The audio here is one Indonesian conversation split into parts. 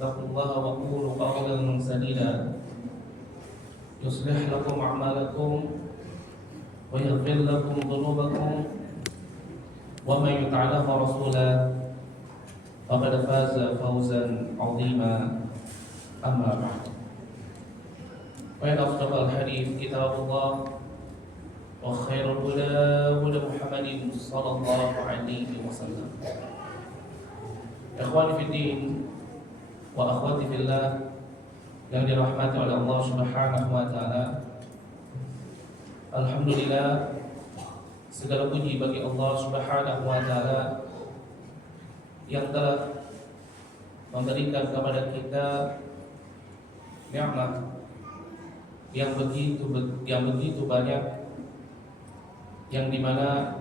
اتقوا الله وقولوا قولا سديدا يصلح لكم أعمالكم ويغفر لكم ذنوبكم ومن يطع الله ورسوله فقد فاز فوزا عظيما أما بعد فإن أصدق الحديث كتاب الله وخير الهدى هدى محمد صلى الله عليه وسلم. Ikhwani fi din wa akhwati fillah yang dirahmati oleh Allah Subhanahu wa taala. Alhamdulillah, segala puji bagi Allah Subhanahu wa taala yang telah memberikan kepada kita nikmat yang begitu banyak, yang dimana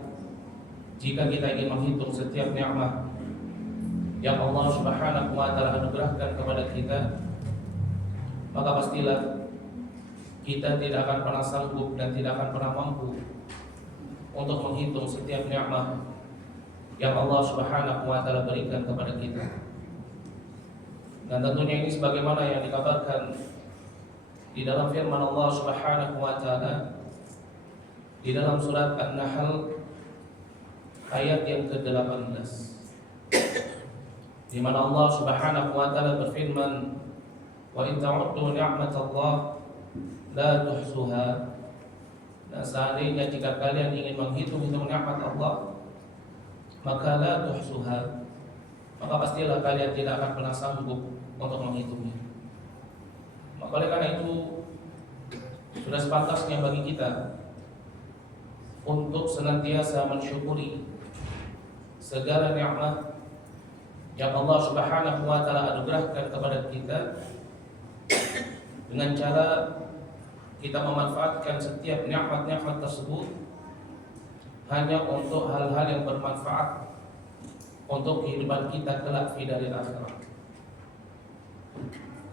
jika kita ingin menghitung setiap nikmat yang Allah Subhanahu wa taala anugerahkan kepada kita, maka pastilah kita tidak akan pernah sanggup dan tidak akan pernah mampu untuk menghitung setiap nikmat yang Allah Subhanahu wa taala berikan kepada kita. Dan tentunya ini sebagaimana yang dikabarkan di dalam firman Allah Subhanahu wa taala di dalam surat An-Nahl ayat yang ke-18, di mana Allah Subhanahu wa taala berfirman, "Wa in ta'uddu ni'matallah la tuhsuha." Dan seandainya jika kalian ingin menghitung-hitung nikmat Allah, maka la tuhsuha, maka pastilah kalian tidak akan pernah sanggup untuk menghitungnya. Maka oleh karena itu sudah sepantasnya bagi kita untuk senantiasa mensyukuri segala nikmat yang Allah Subhanahu wa taala anugerahkan kepada kita, dengan cara kita memanfaatkan setiap nikmat-nikmat tersebut hanya untuk hal-hal yang bermanfaat untuk kehidupan kita kelak di dari akhirat.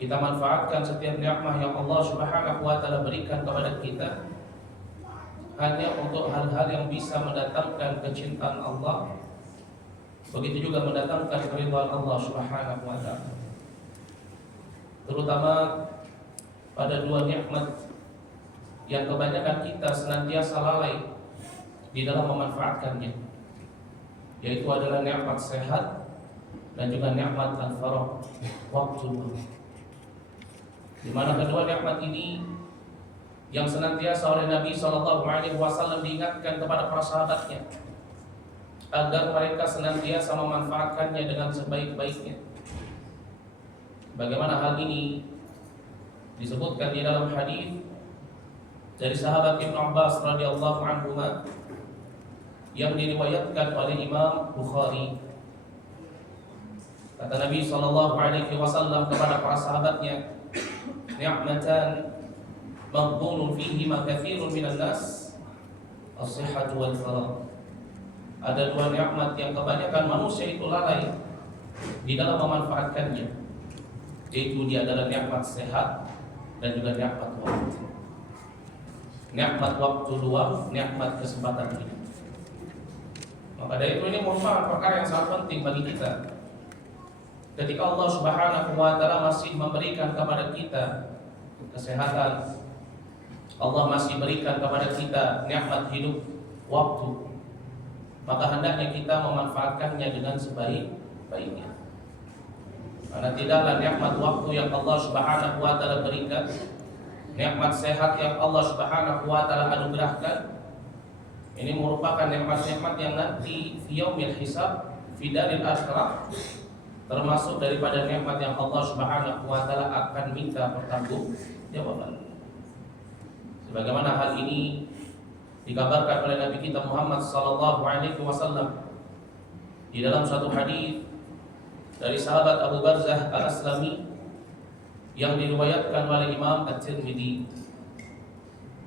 Kita manfaatkan setiap nikmat yang Allah Subhanahu wa taala berikan kepada kita hanya untuk hal-hal yang bisa mendatangkan kecintaan Allah, begitu juga mendatangkan keridhaan Allah Subhanahu wa taala. Terutama pada dua nikmat yang kebanyakan kita senantiasa lalai di dalam memanfaatkannya, yaitu adalah nikmat sehat dan juga nikmat al-faragh, waktu. Di mana kedua nikmat ini yang senantiasa oleh Nabi SAW diingatkan kepada para sahabatnya agar mereka senantiasa memanfaatkannya dengan sebaik-baiknya. Bagaimana hal ini disebutkan di dalam hadis dari sahabat Ibnu Abbas radhiyallahu anhu yang diriwayatkan oleh Imam Bukhari. Kata Nabi SAW kepada para sahabatnya, "Ni'matan maghbunun fihima katsirun minan nas, as-sihhatu wal faragh." Ada dua nikmat yang kebanyakan manusia itu lalai di dalam memanfaatkannya, yaitu dia adalah nikmat sehat dan juga nikmat waktu. Nikmat waktu luang, nikmat kesempatan hidup. Maka dari itu ini merupakan perkara yang sangat penting bagi kita. Ketika Allah Subhanahu wa taala masih memberikan kepada kita kesehatan, Allah masih berikan kepada kita nikmat hidup, waktu, maka hendaknya kita memanfaatkannya dengan sebaik-baiknya. Karena tidaklah nikmat waktu yang Allah Subhanahu wa taala berikan, nikmat sehat yang Allah Subhanahu wa taala anugerahkan, ini merupakan nikmat-nikmat yang nanti fi yaumil hisab, fi daril akhirah, termasuk daripada nikmat yang Allah Subhanahu wa taala akan minta pertanggungjawaban. Sebagaimana hal ini dikabarkan oleh Nabi kita Muhammad sallallahu alaihi wasallam di dalam suatu hadis dari sahabat Abu Barzah Al-Aslami yang diriwayatkan oleh Imam At-Tirmidzi.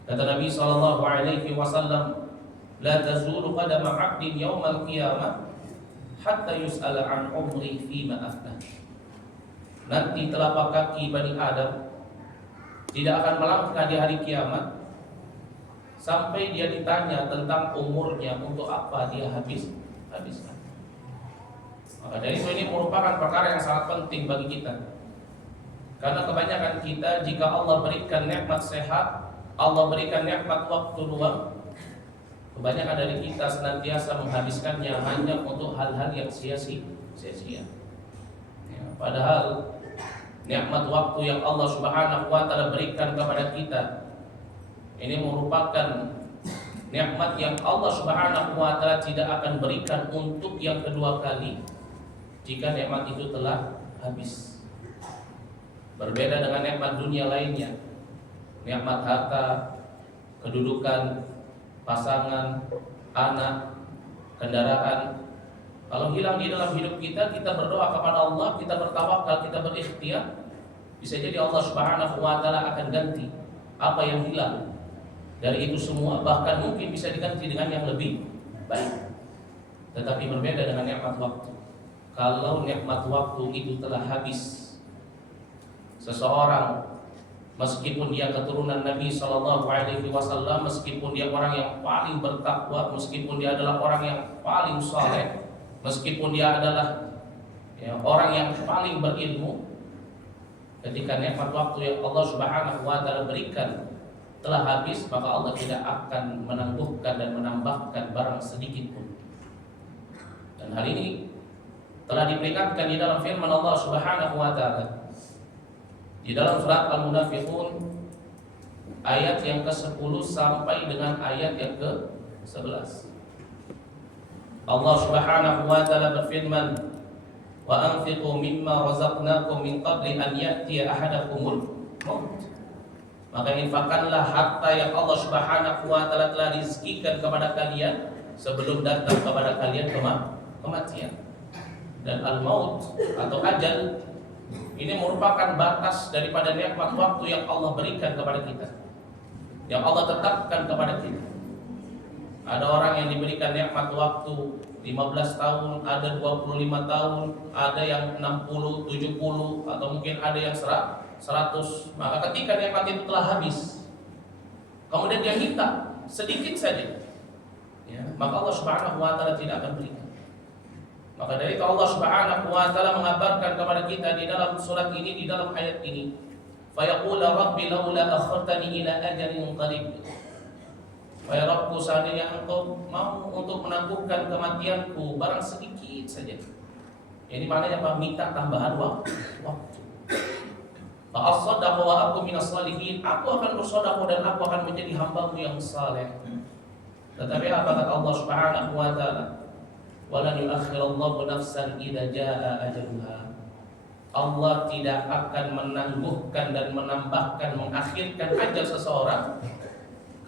Kata Nabi sallallahu alaihi wasallam, "La tazulu qadama 'abdin yaumal qiyamah hatta yus'ala an umri fima afnah." Nanti telapak kaki Bani Adam tidak akan melangkah di hari kiamat sampai dia ditanya tentang umurnya, untuk apa dia habiskan. Maka dari itu ini merupakan perkara yang sangat penting bagi kita Karena kebanyakan kita jika Allah berikan nikmat sehat, Allah berikan nikmat waktu luang, kebanyakan dari kita senantiasa menghabiskannya hanya untuk hal-hal yang sia-sia. Ya, padahal nikmat waktu yang Allah Subhanahu wa taala berikan kepada kita ini merupakan nikmat yang Allah Subhanahu wa taala tidak akan berikan untuk yang kedua kali jika nikmat itu telah habis. Berbeda dengan nikmat dunia lainnya, nikmat harta, kedudukan, pasangan, anak, kendaraan. Kalau hilang di dalam hidup kita, kita berdoa kepada Allah, kita bertawakal, kita berikhtiar, bisa jadi Allah Subhanahu wa taala akan ganti apa yang hilang dari itu semua, bahkan mungkin bisa diganti dengan yang lebih baik. Tetapi berbeda dengan nikmat waktu. Kalau nikmat waktu itu telah habis, seseorang meskipun dia keturunan Nabi SAW, meskipun dia orang yang paling bertakwa, meskipun dia adalah orang yang paling saleh, meskipun dia adalah orang yang paling berilmu, ketika nikmat waktu yang Allah Subhanahu wa taala berikan telah habis, maka Allah tidak akan menangguhkan dan menambahkan barang sedikit pun. Dan hal ini telah diperingatkan di dalam firman Allah Subhanahu wa taala di dalam surat Al-Munafiqun ayat yang ke-10 sampai dengan ayat yang ke-11. Allah Subhanahu wa taala berfirman, "Wa anfiqu mimma razaqnakum min qabli an ya'tiya ahadakumul maut." Maka infakkanlah harta yang Allah Subhanahu wa taala telah rizkikan kepada kalian sebelum datang kepada kalian kematian. Dan al-maut atau ajal ini merupakan batas daripada nikmat waktu yang Allah berikan kepada kita, yang Allah tetapkan kepada kita. Ada orang yang diberikan nikmat waktu 15 tahun, ada 25 tahun, ada yang 60, 70, atau mungkin ada yang 100. Maka ketika nikmat itu telah habis, kemudian dia minta sedikit saja, ya, maka Allah Subhanahu wa taala tidak akan berikan. Maka dari itu Allah Subhanahu wa taala mengabarkan kepada kita di dalam surat ini, di dalam ayat ini, fa yaqulu rabbi laula akhartani ila ajalin qarib. Wahai Rabbku, seandainya engkau mau untuk menangguhkan kematianku barang sedikit saja. Ini maknanya apa? Minta tambahan waktu. Fa as-sadaqu wa aku minas salihin. Aku akan bersedekah dan aku akan menjadi hamba-Mu yang saleh. Tetapi apa kata Allah Subhanahu wa taala? Walan yu'akhirallahu nafsan idza jaa ajaluha. Allah tidak akan menangguhkan dan menambahkan, mengakhirkan ajal seseorang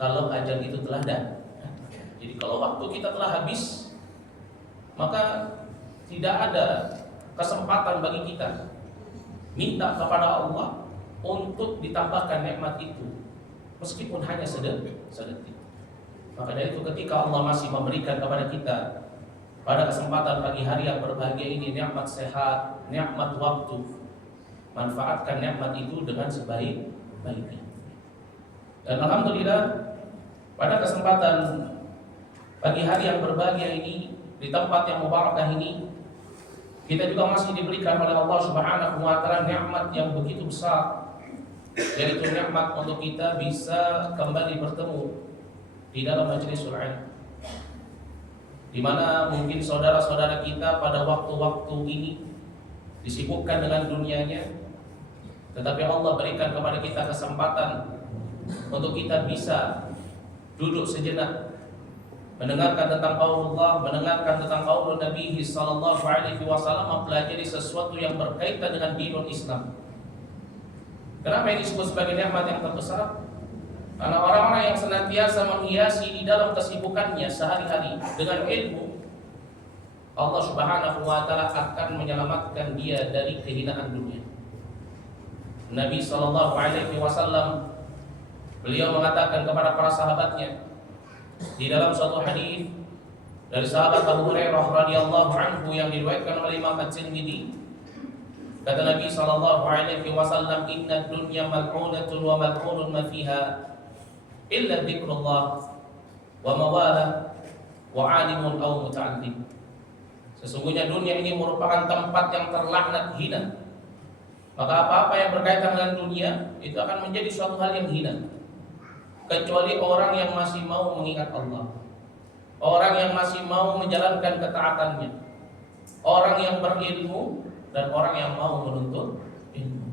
kalau ajal itu telah datang. Jadi kalau waktu kita telah habis, maka tidak ada kesempatan bagi kita minta kepada Allah untuk ditambahkan nikmat itu, meskipun hanya sedetik. Maka dari itu ketika Allah masih memberikan kepada kita pada kesempatan pagi hari yang berbahagia ini nikmat sehat, nikmat waktu, manfaatkan nikmat itu dengan sebaik-baiknya. Dan alhamdulillah pada kesempatan pagi hari yang berbahagia ini, di tempat yang mubarakah ini, kita juga masih diberikan oleh Allah Subhanahu wa taala nikmat yang begitu besar, yaitu nikmat untuk kita bisa kembali bertemu di dalam majlisul ilm, di mana mungkin saudara-saudara kita pada waktu-waktu ini disibukkan dengan dunianya, tetapi Allah berikan kepada kita kesempatan untuk kita bisa duduk sejenak, mendengarkan tentang qaul Allah, mendengarkan tentang qaul Nabi sallallahu alaihi wasallam, mempelajari sesuatu yang berkaitan dengan dinul Islam. Kenapa ini disebut sebagai nikmat yang terbesar? Karena orang-orang yang senantiasa menghiasi di dalam kesibukannya sehari-hari dengan ilmu, Allah Subhanahu wa taala akan menyelamatkan dia dari kehinaan dunia. Nabi sallallahu alaihi wasallam beliau mengatakan kepada para sahabatnya di dalam suatu hadis dari sahabat Abu Hurairah radhiyallahu anhu yang diriwayatkan oleh Imam At-Tirmidzi, kata Nabi sallallahu alaihi wasallam, "Inna dunya mal'unatun wa mal'unun ma fiha illa dzikrullah wa mawala wa 'alimun aw muta'allim." Sesungguhnya dunia ini merupakan tempat yang terlaknat, hina. Maka apa-apa yang berkaitan dengan dunia itu akan menjadi suatu hal yang hina, kecuali orang yang masih mau mengingat Allah, orang yang masih mau menjalankan ketaatannya, orang yang berilmu, dan orang yang mau menuntut ilmu.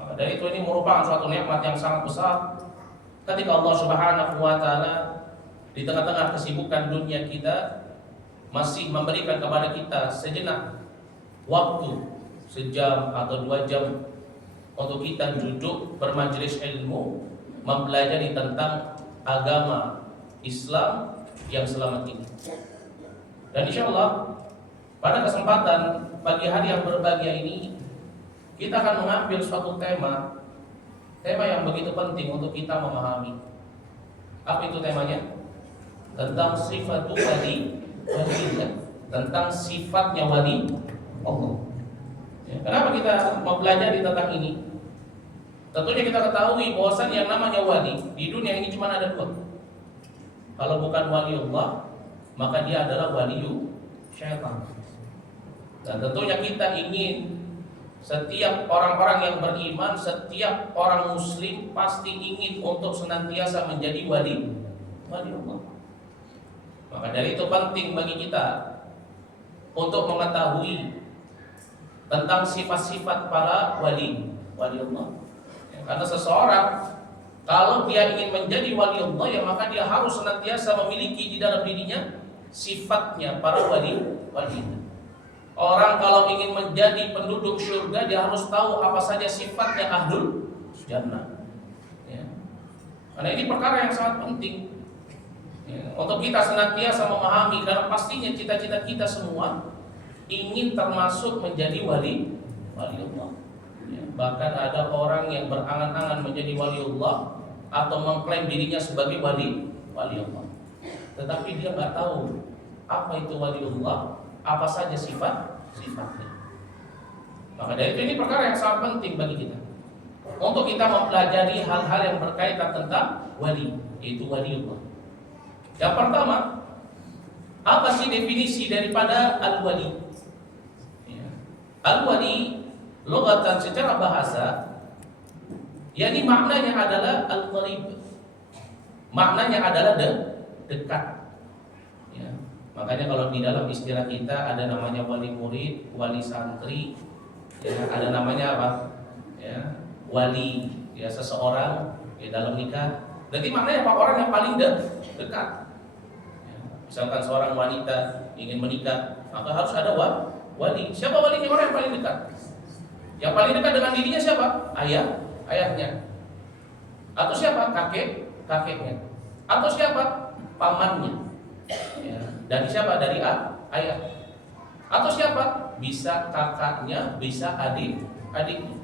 Maka dari itu ini merupakan suatu nikmat yang sangat besar ketika Allah Subhanahu wa taala di tengah-tengah kesibukan dunia kita masih memberikan kepada kita sejenak waktu, sejam atau 2 jam, untuk kita duduk bermajelis ilmu, mempelajari tentang agama Islam yang selamat ini. Dan insya Allah pada kesempatan pagi hari yang berbahagia ini kita akan mengambil suatu tema yang begitu penting untuk kita memahami. Apa itu temanya? Tentang sifatul wali, tentang sifatnya wali Allah. Ya, kenapa kita mempelajari tentang ini? Tentunya kita ketahui bahwasan yang namanya wali di dunia ini cuma ada 2. Kalau bukan wali Allah, maka dia adalah waliyu syaitan. Dan tentunya kita ingin setiap orang-orang yang beriman, setiap orang muslim pasti ingin untuk senantiasa menjadi wali Allah. Maka dari itu penting bagi kita untuk mengetahui tentang sifat-sifat para wali Allah. Ya, karena seseorang kalau dia ingin menjadi wali Allah, ya maka dia harus senantiasa memiliki di dalam dirinya sifatnya para wali. Orang kalau ingin menjadi penduduk surga, dia harus tahu apa saja sifatnya ahlul jannah. Ya. Karena ini perkara yang sangat penting. Ya, untuk kita senantiasa memahami, karena pastinya cita-cita kita semua ingin termasuk menjadi wali Allah. Ya, bahkan ada orang yang berangan-angan menjadi wali Allah atau mengklaim dirinya sebagai wali Allah, tetapi dia nggak tahu apa itu wali Allah, apa saja sifatnya. Maka dari itu ini perkara yang sangat penting bagi kita untuk kita mempelajari hal-hal yang berkaitan tentang wali, yaitu wali Allah. Yang pertama, apa sih definisi daripada al-wali? Ya. Al-wali lugatan secara bahasa, yakni maknanya adalah al-qarib. Maknanya adalah dekat. Ya. Makanya kalau di dalam istilah kita ada namanya wali murid, wali santri, ya, ada namanya apa? Ya, wali, ya seseorang ya, dalam nikah. Berarti maknanya apa? Orang yang paling dekat. Misalkan seorang wanita ingin menikah, maka harus ada wali. Siapa walinya? Orang yang paling dekat. Yang paling dekat dengan dirinya siapa? Ayahnya. Atau siapa? Kakeknya. Atau siapa? Pamannya. Ya. Dari siapa? Dari ayah. Atau siapa? Bisa kakaknya, bisa adiknya.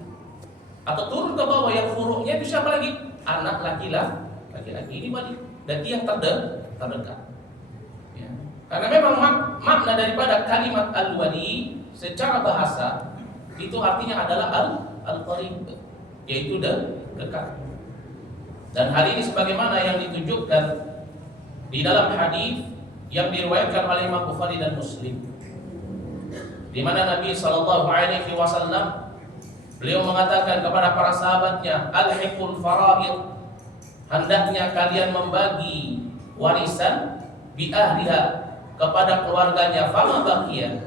Atau turun ke bawah yang furuknya itu siapa lagi? Anak laki-laki. Ini wali. Dan dia yang terdekat. Karena memang makna daripada kalimat al-wali secara bahasa itu artinya adalah al-qarib, yaitu dekat. Dan hal ini sebagaimana yang ditunjukkan di dalam hadis yang diriwayatkan oleh Imam Bukhari dan Muslim, di mana Nabi sallallahu alaihi wasallam beliau mengatakan kepada para sahabatnya, alhiqul faraid, hendaknya kalian membagi warisan bi ahliha, kepada keluarganya, fama baqiya,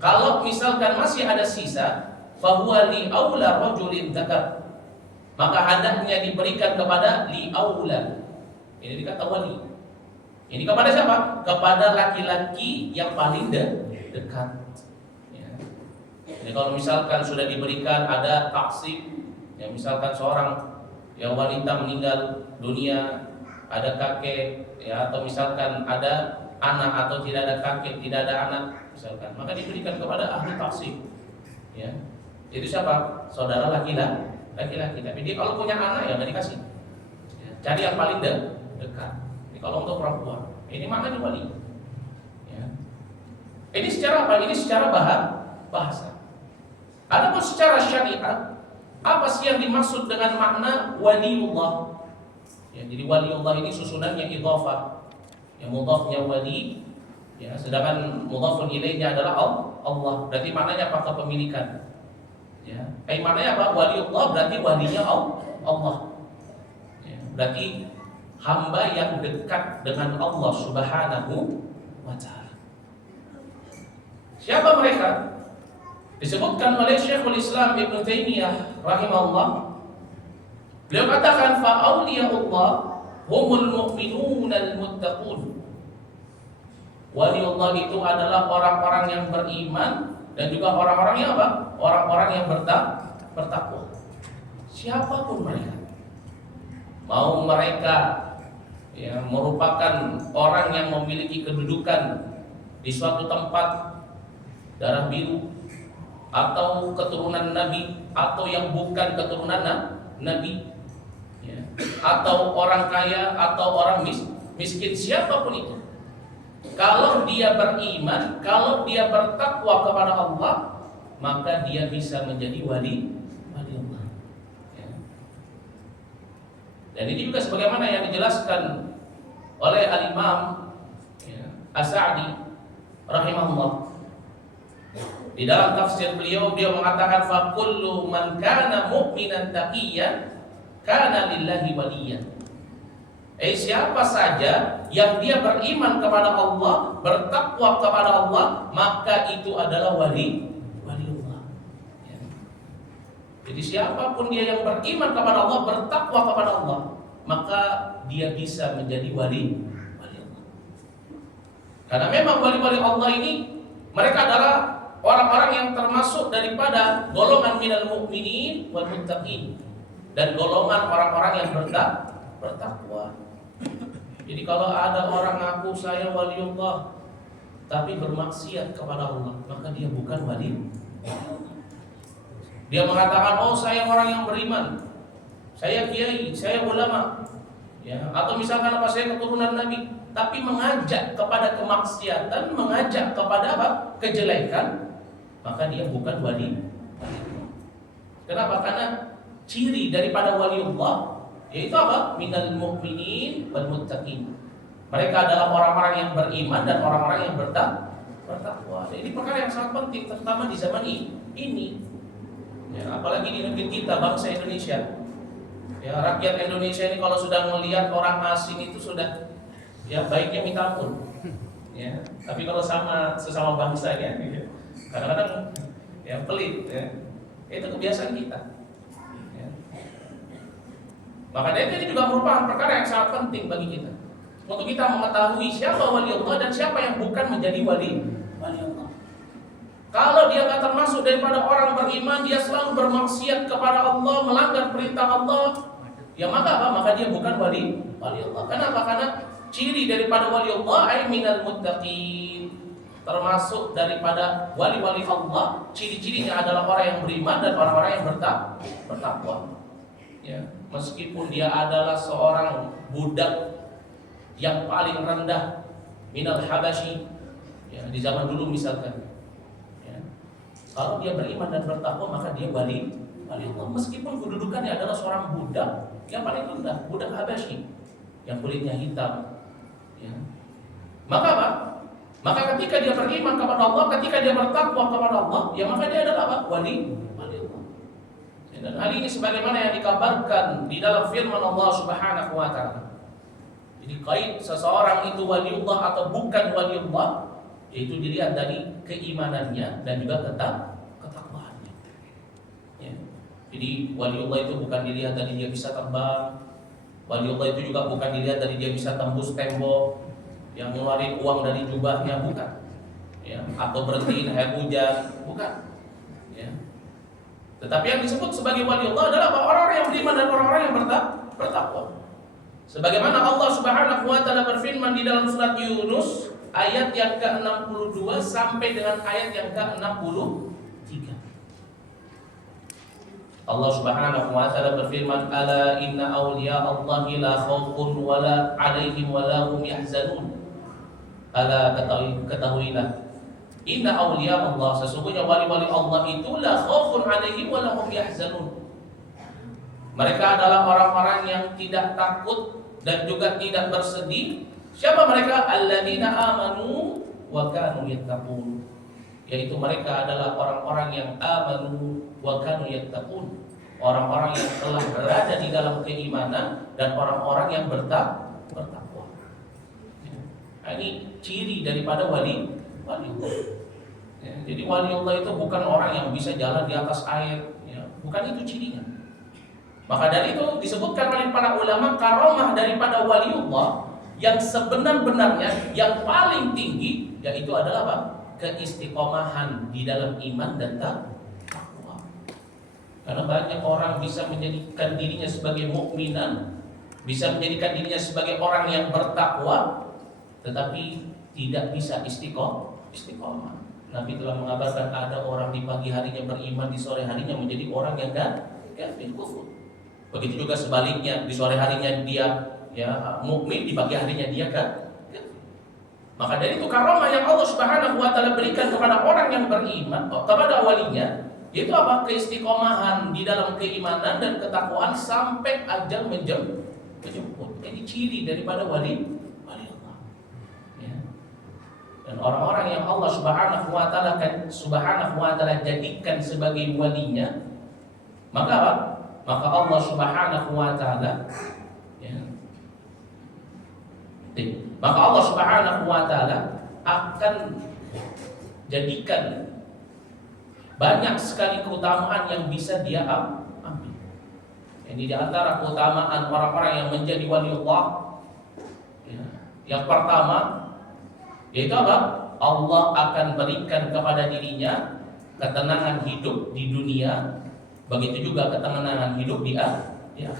kalau misalkan masih ada sisa, fahuwa li aula rajulin dzakar, maka hendaknya diberikan kepada li aula. Ini dikata wali. Ini kepada siapa? Kepada laki-laki yang paling dekat. Ya. Jadi kalau misalkan sudah diberikan ada taksib, ya misalkan seorang yang wanita meninggal dunia, ada kakek, ya atau misalkan ada anak atau tidak ada kakek, tidak ada anak misalkan, maka diberikan kepada ahli taksib. Ya. Jadi siapa? Saudara laki-laki. Tapi dia kalau punya anak ya nggak dikasih. Ya. Cari yang paling dekat. Ini kalau untuk perempuan, ini maknanya wali. Ya. Ini secara apa? Ini secara bahasa. Adapun secara syariat, apa sih yang dimaksud dengan makna waliullah? Ya, jadi waliullah ini susunannya idhafah. Yang mudhafnya wali, ya, sedangkan mudhafun ilaihnya adalah Allah. Berarti maknanya apa? Kepemilikan. Ya, maknanya apa? Waliullah berarti walinya Allah. Ya, berarti hamba yang dekat dengan Allah Subhanahu wa ta'ala. Siapa mereka? Disebutkan oleh Syekhul Islam Ibnu Taimiyah rahimahullah. Beliau katakan fa auliyaullah humul mu'minunal muttaqun. Waliullah itu adalah orang-orang yang beriman dan juga orang-orang yang apa? Orang-orang yang bertakwa. Siapapun mereka. Mau mereka merupakan orang yang memiliki kedudukan di suatu tempat darah biru atau keturunan Nabi atau yang bukan keturunan Nabi, atau orang kaya atau orang miskin, siapapun itu, kalau dia beriman, kalau dia bertakwa kepada Allah, maka dia bisa menjadi wali Allah. Dan ini juga sebagaimana yang dijelaskan oleh Al-Imam As-Sa'di rahimahullah. Di dalam tafsir beliau mengatakan fa kullu man kana mu'minan taqiyyan kana lillahi waliyan. Siapa saja yang dia beriman kepada Allah, bertakwa kepada Allah, maka itu adalah waliullah. Ya. Jadi siapapun dia yang beriman kepada Allah, bertakwa kepada Allah, maka dia bisa menjadi waliullah. Karena memang wali-wali Allah ini mereka adalah orang-orang yang termasuk daripada golongan minal mu'minin wal muttaqin, dan golongan orang-orang yang bertakwa. Jadi kalau ada orang ngaku saya waliullah tapi bermaksiat kepada Allah, maka dia bukan wali. Dia mengatakan, oh saya orang yang beriman, saya kiai, saya ulama, atau misalkan apa, saya keturunan Nabi, tapi mengajak kepada kemaksiatan, mengajak kepada apa? Kejelekan, maka dia bukan wali. Kenapa? Karena ciri daripada waliullah yaitu apa? Minal mu'minin wal muttaqin. Mereka adalah orang-orang yang beriman dan orang-orang yang bertakwa. Ini perkara yang sangat penting, terutama di zaman ini. Apalagi di negeri kita, bangsa Indonesia. Rakyat Indonesia ini kalau sudah melihat orang asing itu sudah baiknya minta ampun. Tapi kalau sesama bangsanya, kadang-kadang pelit. Itu kebiasaan kita. Maka ini juga merupakan perkara yang sangat penting bagi kita untuk kita mengetahui siapa wali Allah dan siapa yang bukan menjadi wali Allah. Kalau dia tak termasuk daripada orang beriman, dia selalu bermaksiat kepada Allah, melanggar perintah Allah, maka apa? Maka dia bukan wali Allah. Kenapa? Karena ciri daripada wali Allah ay minal muttaqin, termasuk daripada wali-wali Allah, ciri-cirinya adalah orang yang beriman dan orang-orang yang bertakwa. Meskipun dia adalah seorang budak yang paling rendah minal habasyi, di zaman dulu misalkan, kalau dia beriman dan bertakwa, maka dia wali Allah. Meskipun kedudukannya adalah seorang budak yang paling rendah, budak habasyi yang kulitnya hitam, maka apa? Maka ketika dia beriman kepada Allah, ketika dia bertakwa kepada Allah, maka dia adalah apa? Wali Allah. Dan hal ini sebagaimana yang dikabarkan di dalam firman Allah Subhanahu wa ta'ala. Jadi kait seseorang itu waliullah atau bukan waliullah, yaitu dilihat dari keimanannya dan juga ketakwaannya. Jadi waliullah itu bukan dilihat dari dia bisa terbang. Waliullah itu juga bukan dilihat dari dia bisa tembus tembok, yang ngeluarin uang dari jubahnya, bukan. Atau berhentiin air hujan, bukan. Tetapi yang disebut sebagai wali Allah adalah orang-orang yang beriman dan orang-orang yang bertakwa. Sebagaimana Allah Subhanahu wa ta'ala berfirman di dalam surat Yunus ayat yang ke-62 sampai dengan ayat yang ke-63. Allah Subhanahu wa ta'ala berfirman, ala inna awliya Allahi la khawfun wala alaihim wala hum yahzanun. Ala ketahuilah, inna awliya Allah, sesungguhnya wali-wali Allah itu la khaufun alaihim wa lahum yahzanun. Mereka adalah orang-orang yang tidak takut dan juga tidak bersedih. Siapa mereka? Alladzina amanu wa kanu yattaqun. Yaitu mereka adalah orang-orang yang amanu wa kanu yattaqun. Orang-orang yang telah berada di dalam keimanan dan orang-orang yang bertakwa. Nah, ini ciri daripada wali Allah. Ya, jadi wali Allah itu bukan orang yang bisa jalan di atas air, ya, bukan itu cirinya. Maka dari itu disebutkan oleh para ulama karomah daripada wali Allah yang sebenar-benarnya yang paling tinggi yaitu adalah apa? Keistiqomahan di dalam iman dan takwa. Karena banyak orang bisa menjadikan dirinya sebagai mukminan, bisa menjadikan dirinya sebagai orang yang bertakwa, tetapi tidak bisa istiqomah. Nabi telah mengabarkan ada orang di pagi harinya beriman, di sore harinya menjadi orang yang kafir kufur. Begitu juga sebaliknya, di sore harinya dia ya mukmin, di pagi harinya dia kafir. Maka dari itu karomah yang Allah Subhanahu wa taala berikan kepada orang yang beriman, kepada walinya, yaitu apa? Keistiqomahan di dalam keimanan dan ketakwaan sampai ajal menjemput. Ini ciri daripada wali Allah. Ya. Dan orang-orang yang Allah Subhanahu wa taala jadikan sebagai walinya, maka apa? Maka Allah Subhanahu wa taala maka Allah Subhanahu wa taala akan jadikan banyak sekali keutamaan yang bisa dia ambil. Ini di antara keutamaan orang-orang yang menjadi wali Allah. Ya. Yang pertama yaitu apa? Allah akan berikan kepada dirinya ketenangan hidup di dunia, begitu juga ketenangan hidup di akhirat. Ya.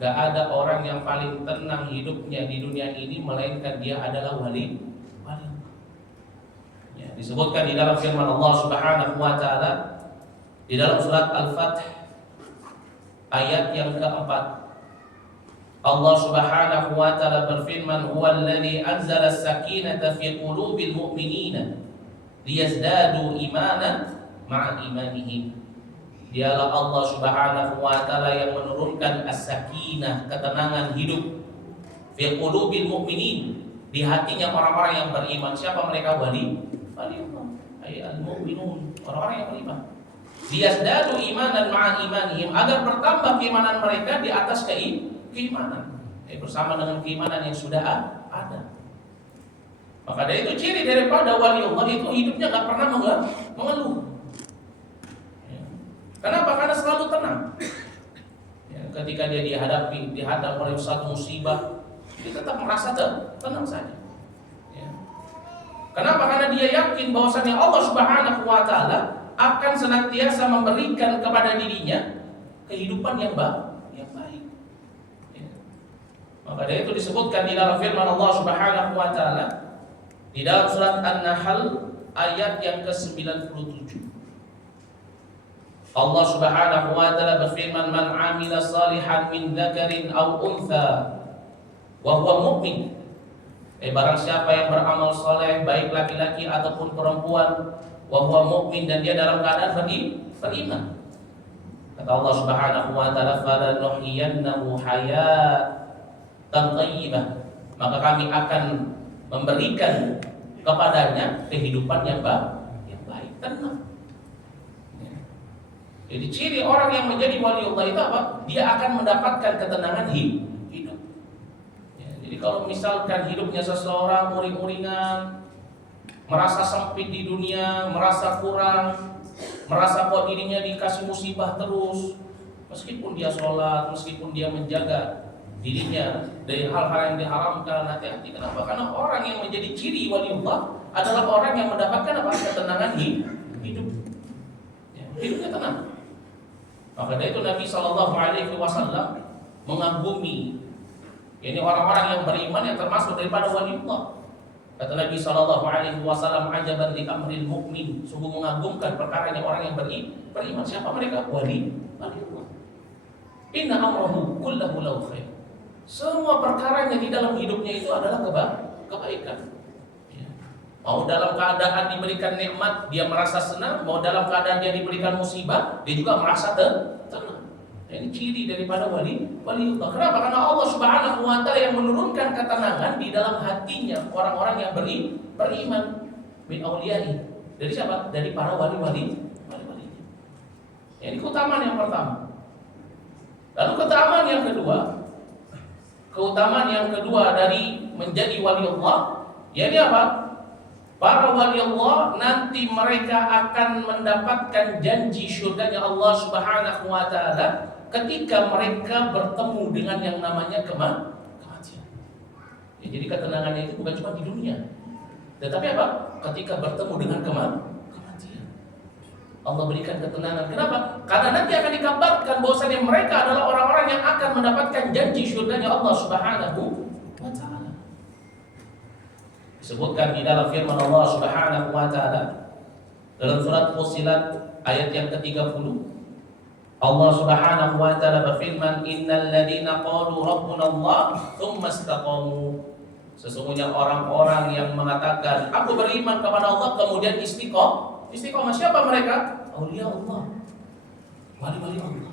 Gak ada orang yang paling tenang hidupnya di dunia ini melainkan dia adalah wali. Ya, disebutkan di dalam firman Allah Subhanahu wa taala di dalam surat Al-Fath ayat yang keempat. Allah Subhanahu wa taala berfirman, "Huwallazi anzala as-sakinata fi qulubil mu'minina liyazdadu imanan ma'a imanihim." Dialah Allah Subhanahu wa taala yang menurunkan as-sakinah, ketenangan hidup, fi qulubil mu'minin, di hatinya orang-orang yang beriman. Siapa mereka? Wali Allah, ay al-mu'minun, orang-orang yang beriman. Liyazdadu imanan ma'a imanihim, agar bertambah keimanan mereka di atas keimanan, bersama dengan keimanan yang sudah ada. Maka dari itu ciri daripada wali Allah itu hidupnya nggak pernah mengeluh. Ya. Kenapa? Karena selalu tenang. Ya, ketika dia dihadap oleh satu musibah, dia tetap merasa tenang saja. Ya. Kenapa? Karena dia yakin bahwasanya Allah Subhanahu wa taala akan senantiasa memberikan kepada dirinya kehidupan yang baik. Maka dari itu disebutkan di dalam firman Allah Subhanahu wa taala di dalam surat An-Nahl ayat yang ke-97. Allah Subhanahu wa taala berfirman, "Man 'amila shalihan min dzakarin aw untha wa huwa mu'min." Barang siapa yang beramal saleh baik laki-laki ataupun perempuan, wa huwa mu'min, dan dia dalam keadaan beriman. Kata Allah Subhanahu wa taala, "Falanuhyiyannahu hayatan tayyibah." Maka kami akan memberikan kepadanya kehidupan yang baik, tenang. Jadi ciri orang yang menjadi wali Allah itu apa? Dia akan mendapatkan ketenangan hidup. Ya, jadi kalau misalkan hidupnya seseorang uring-uringan, merasa sempit di dunia, merasa kurang, merasa kok dirinya dikasih musibah terus, meskipun dia sholat, meskipun dia menjaga dirinya dari hal-hal yang diharamkan, hati-hati. Kenapa? Karena orang yang menjadi ciri wali Allah adalah orang yang mendapatkan apa? Ketenangan hidup. Ya, hidupnya tenang. Maka dari itu Nabi SAW mengagumi ini orang-orang yang beriman yang termasuk daripada wali Allah. Kata Nabi SAW, "Ajaban li amril mu'min." Sungguh mengagumkan perkaranya orang yang beriman. Siapa mereka? Wali Allah. Inna amrahu kullahu lahu khair. Semua perkaranya di dalam hidupnya itu adalah kebaikan. Ya. Mau dalam keadaan diberikan nikmat, dia merasa senang. Mau dalam keadaan dia diberikan musibah, dia juga merasa tenang. Ini ciri daripada wali Allah. Kenapa? Karena Allah Subhanahu wa taala yang menurunkan ketenangan di dalam hatinya orang-orang yang beriman, min auliyai. Dari siapa? Dari para wali-wali Ini keutamaan yang pertama. Lalu keutamaan yang kedua dari menjadi wali Allah, yakni apa? Para wali Allah nanti mereka akan mendapatkan janji surganya Allah Subhanahu wa taala ketika mereka bertemu dengan yang namanya kematian. Ya, jadi ketenangannya itu bukan cuma di dunia, tetapi apa? Ketika bertemu dengan kematian, Allah berikan ketenangan. Kenapa? Karena nanti akan dikabarkan bahwasanya mereka adalah orang-orang yang akan mendapatkan janji surganya Allah Subhanahu wa taala. Disebutkan di dalam firman Allah Subhanahu wa taala dalam surat Fussilat ayat yang ke-30. Allah Subhanahu wa taala berfirman, "Innal ladzina qalu rabbuna Allah tsumma istaqamu." Sesungguhnya orang-orang yang mengatakan, "Aku beriman kepada Allah," kemudian istiqomah. Istiqomah siapa mereka? Aulia Allah, wali-wali Allah.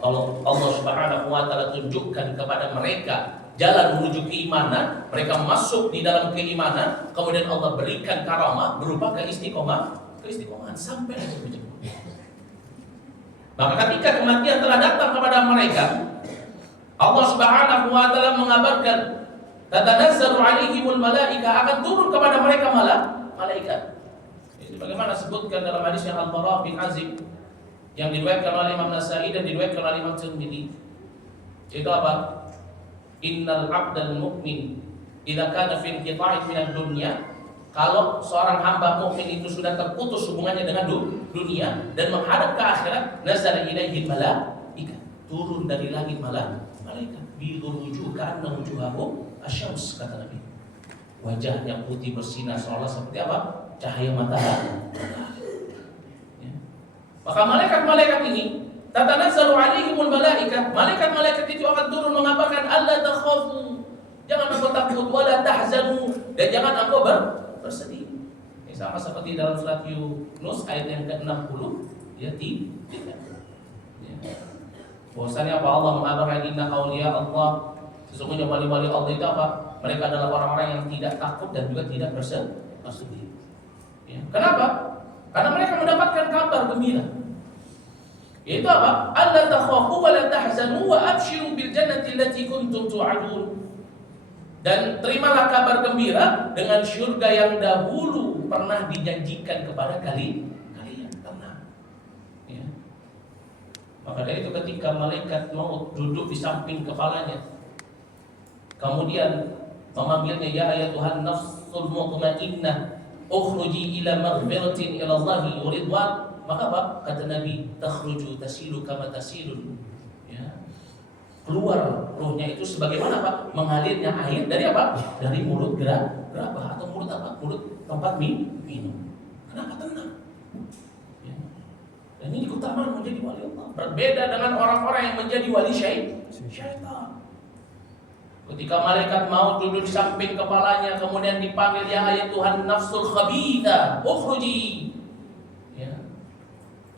Kalau Allah Subhanahu wa taala tunjukkan kepada mereka jalan menuju keimanan, mereka masuk di dalam keimanan, kemudian Allah berikan karamah berupa keistiqomahan sampai akhir. Maka ketika kematian telah datang kepada mereka, Allah Subhanahu wa taala mengabarkan, tatanazzalu alaihimul malaika, akan turun kepada mereka malaikat. Bagaimana sebutkan dalam hadis yang Al-Bara bin Azib yang diriwayatkan oleh Imam Nasa'i dan diriwayatkan oleh Imam Tirmidzi. Itu apa? Innal 'abdal mu'min idza kana fi inqita'in minad dunya, kalau seorang hamba mukmin itu sudah terputus hubungannya dengan dunia dan menghadap ke akhirat, nazala ilaihi malaika, turun dari langit malaikat, bidur wujuh ka'anna wujuhahum asyams, kata Nabi. Wajahnya putih bersinar seolah seperti apa? Cahaya matahari. Ya. Maka malaikat-malaikat ini tatanazzalu alaihimul malaikah, malaikat-malaikat itu akan turun mengabarkan alla takhafu, jangan engkau takut, wala tahzanu, dan jangan engkau bersedih. Ini sama seperti dalam surat Yunus ayat yang ke-60 ya, 3. Ya. Bahwasanya apa? Allah mengabarkan inna auliya Allah, sesungguhnya wali-wali Allah itu apa? Mereka adalah orang-orang yang tidak takut dan juga tidak bersedih. Ya. Kenapa? Karena mereka mendapatkan kabar gembira. Yaitu apa? Alla takhafu wa la tahzanu wa abshiru bil jannati allati kuntum tu'adun. Dan terimalah kabar gembira dengan surga yang dahulu pernah dijanjikan kepada kalian. Tenang. Ya. Maka dari itu ketika malaikat maut duduk di samping kepalanya, kemudian memanggilnya, ya ayatuhan nafsul mutmainnah ukhruji ila maghfiratin ila Allahi wa ridwan, maka apa? Kata Nabi, takhruju tasilu kama tasilun. Ya. Keluar ruhnya itu sebagaimana apa? Mengalirnya air dari apa? Dari mulut gerabah atau mulut apa? Mulut tempat minum. Kenapa? Tenang. Ya. Dan ini keutamaan menjadi wali Allah. Berbeda dengan orang-orang yang menjadi wali syaitan. Ketika malaikat maut duduk di samping kepalanya, kemudian dipanggil, ya ayat Tuhan nafsul khabitha ukhruji ya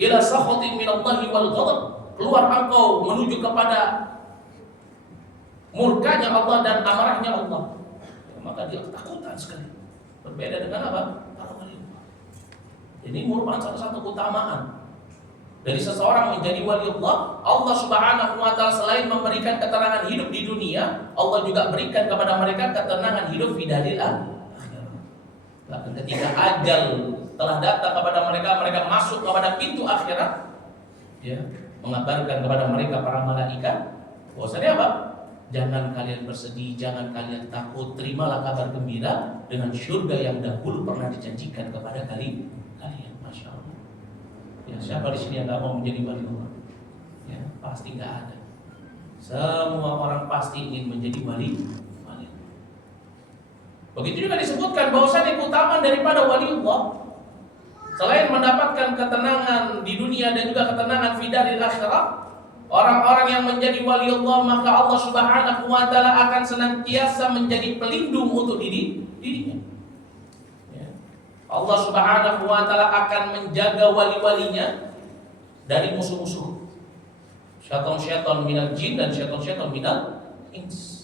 ila sakhatin minallahi wal ghadab, keluar engkau menuju kepada murkanya Allah dan amarahnya Allah. Ya, maka dia ketakutan sekali. Berbeda dengan apa? Para wali Allah. Ini merupakan salah satu keutamaan dari seseorang menjadi wali Allah. Allah Subhanahu wa taala selain memberikan ketenangan hidup di dunia, Allah juga berikan kepada mereka ketenangan hidup di akhirat. Bahkan ketika ajal telah datang kepada mereka, mereka masuk kepada pintu akhirat, ya, mengabarkan kepada mereka para malaikat bahwasanya apa? Jangan kalian bersedih, jangan kalian takut, terimalah kabar gembira dengan surga yang dahulu pernah dijanjikan kepada kalian. Masya Allah. Ya, siapa di sini yang nggak mau menjadi wali Allah? Ya, pasti nggak ada. Semua orang pasti ingin menjadi wali. Begitu juga disebutkan bahwasanya keutamaan daripada wali Allah, selain mendapatkan ketenangan di dunia dan juga ketenangan fi daril akhirat, orang-orang yang menjadi wali Allah, maka Allah Subhanahu wa taala akan senantiasa menjadi pelindung untuk dirinya. Allah Subhanahu wa taala akan menjaga wali-walinya dari musuh-musuh. Syaitan-syaitan minal jin dan syaitan-syaitan minal ins.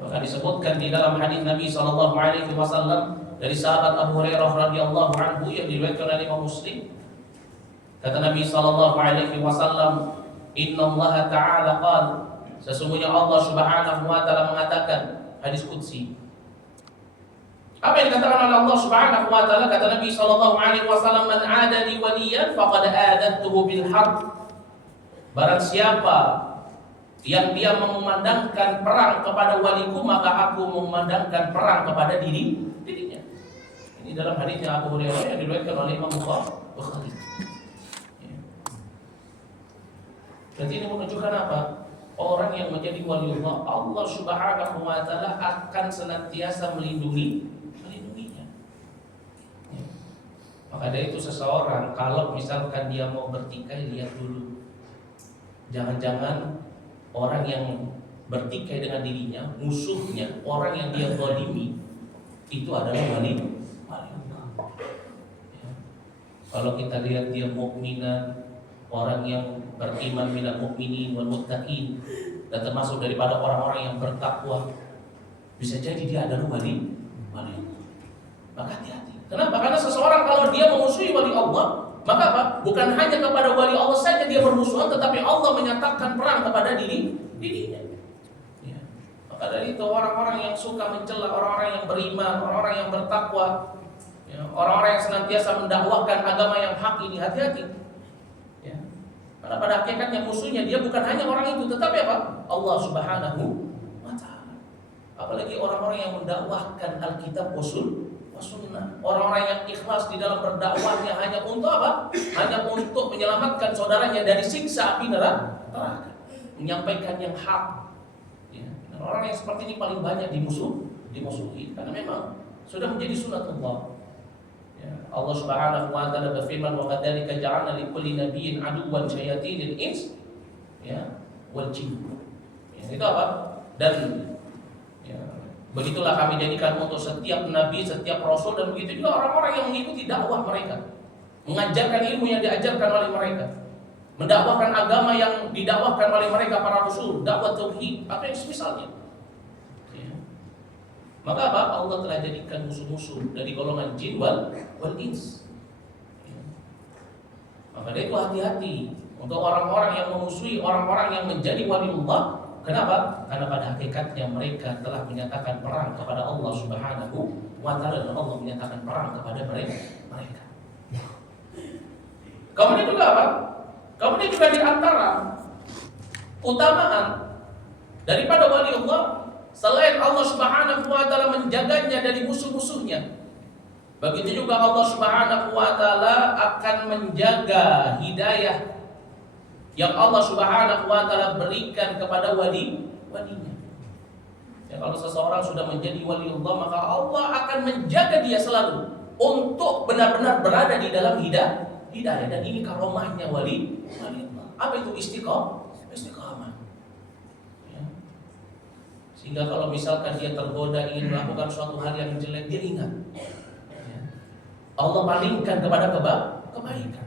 Maka disebutkan di dalam hadis Nabi sallallahu alaihi wasallam dari sahabat Abu Hurairah radhiyallahu anhu yang diriwayatkan oleh Imam Muslim, Kata Nabi sallallahu alaihi wasallam, "Innallaha ta'ala qala", sesungguhnya Allah Subhanahu wa taala mengatakan, hadis qudsi. Apa yang dikatakan oleh Allah Subhanahu wa taala? Kata Nabi sallallahu alaihi wasallam, "Man 'adali waliyan faqad adantuhu bil harb." Barang siapa yang dia memandangkan perang kepada waliku, maka aku memandangkan perang kepada dirinya. Ini dalam hadisnya Abu Hurairah yang diriwayatkan oleh Imam Bukhari. Berarti ini menunjukkan apa? Orang yang menjadi waliullah, Allah Subhanahu wa taala akan senantiasa melindunginya. Maka dari itu seseorang kalau misalkan dia mau bertikai, lihat dulu. Jangan-jangan orang yang bertikai dengan dirinya, musuhnya, orang yang dia zalimi, itu adalah wali. Kalau kita lihat dia mukminan, orang yang beriman minal mukminin wal muttaqin, dan termasuk daripada orang-orang yang bertakwa, bisa jadi dia adalah wali. Maka hati-hati. Kenapa? Karena seseorang kalau dia memusuhi wali Allah, maka apa? Bukan hanya kepada wali Allah saja dia bermusuhan, tetapi Allah menyatakan perang kepada dirinya. Ya. Maka dari itu orang-orang yang suka mencela orang-orang yang beriman, orang-orang yang bertakwa, ya, orang-orang yang senantiasa mendakwahkan agama yang hak ini, hati-hati. Ya. Karena pada hakikatnya musuhnya dia bukan hanya orang itu, tetapi apa? Allah Subhanahu wa taala. Apalagi orang-orang yang mendakwahkan Alkitab wa Sunnah, orang-orang yang ikhlas di dalam berdakwahnya hanya untuk apa? Hanya untuk menyelamatkan saudaranya dari siksa api neraka, menyampaikan yang hak. Ya. Dan orang yang seperti ini paling banyak dimusuhi, karena memang sudah menjadi sunatullah. Ya. Allah Subhanahu wa taala berfirman, "Wa kadzalika ja'alna likulli nabiyyin aduwwan syayatinil ins wal jinn." Ya, itu apa? Dan begitulah kami jadikan untuk setiap nabi, setiap rasul, dan begitu juga orang-orang yang mengikuti dakwah mereka, mengajarkan ilmu yang diajarkan oleh mereka, mendakwahkan agama yang didakwahkan oleh mereka para rasul, dakwah tauhid, apa yang semisalnya. Ya. Maka apa? Allah telah jadikan musuh-musuh dari golongan jin wal ins. Ya. Maka dari itu hati-hati untuk orang-orang yang memusuhi orang-orang yang menjadi waliullah. Kenapa? Karena pada hakikatnya mereka telah menyatakan perang kepada Allah Subhanahu wa taala, dan Allah menyatakan perang kepada mereka. Kemudian juga apa? Kemudian juga di antara utamaan daripada wali Allah, selain Allah Subhanahu wa taala menjaganya dari musuh-musuhnya, begitu juga Allah Subhanahu wa taala akan menjaga hidayah yang Allah Subhanahu wa taala berikan kepada walinya. Ya, kalau seseorang sudah menjadi waliullah, maka Allah akan menjaga dia selalu untuk benar-benar berada di dalam hidayah, dan ini karomahnya waliullah. Apa itu istiqamah? Ya. Sehingga kalau misalkan dia tergoda ingin melakukan suatu hal yang jelek, dia ingat. Ya. Allah palingkan kepada kebaikan.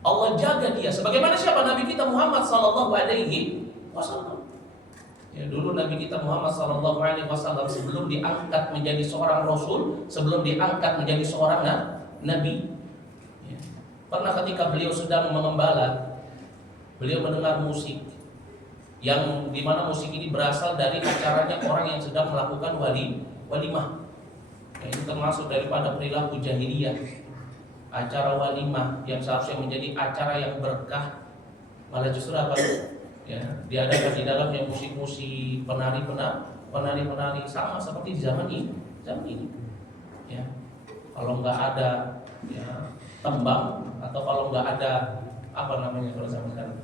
Allah jaga dia. Sebagaimana siapa? Nabi kita Muhammad sallallahu alaihi wasallam. Ya, dulu Nabi kita Muhammad sallallahu alaihi wasallam sebelum diangkat menjadi seorang rasul, sebelum diangkat menjadi seorang nabi, ya, pernah ketika beliau sedang mengembala, beliau mendengar musik yang dimana musik ini berasal dari acaranya orang yang sedang melakukan walimah. Ya, itu termasuk daripada perilaku jahiliyah. Acara walimah yang seharusnya menjadi acara yang berkah, malah justru apa? Ya, diadakan di dalamnya musik-musik, penari-penari sama seperti di zaman ini. Ya. Kalau nggak ada ya, tembang, atau kalau nggak ada apa namanya kalau zaman sekarang,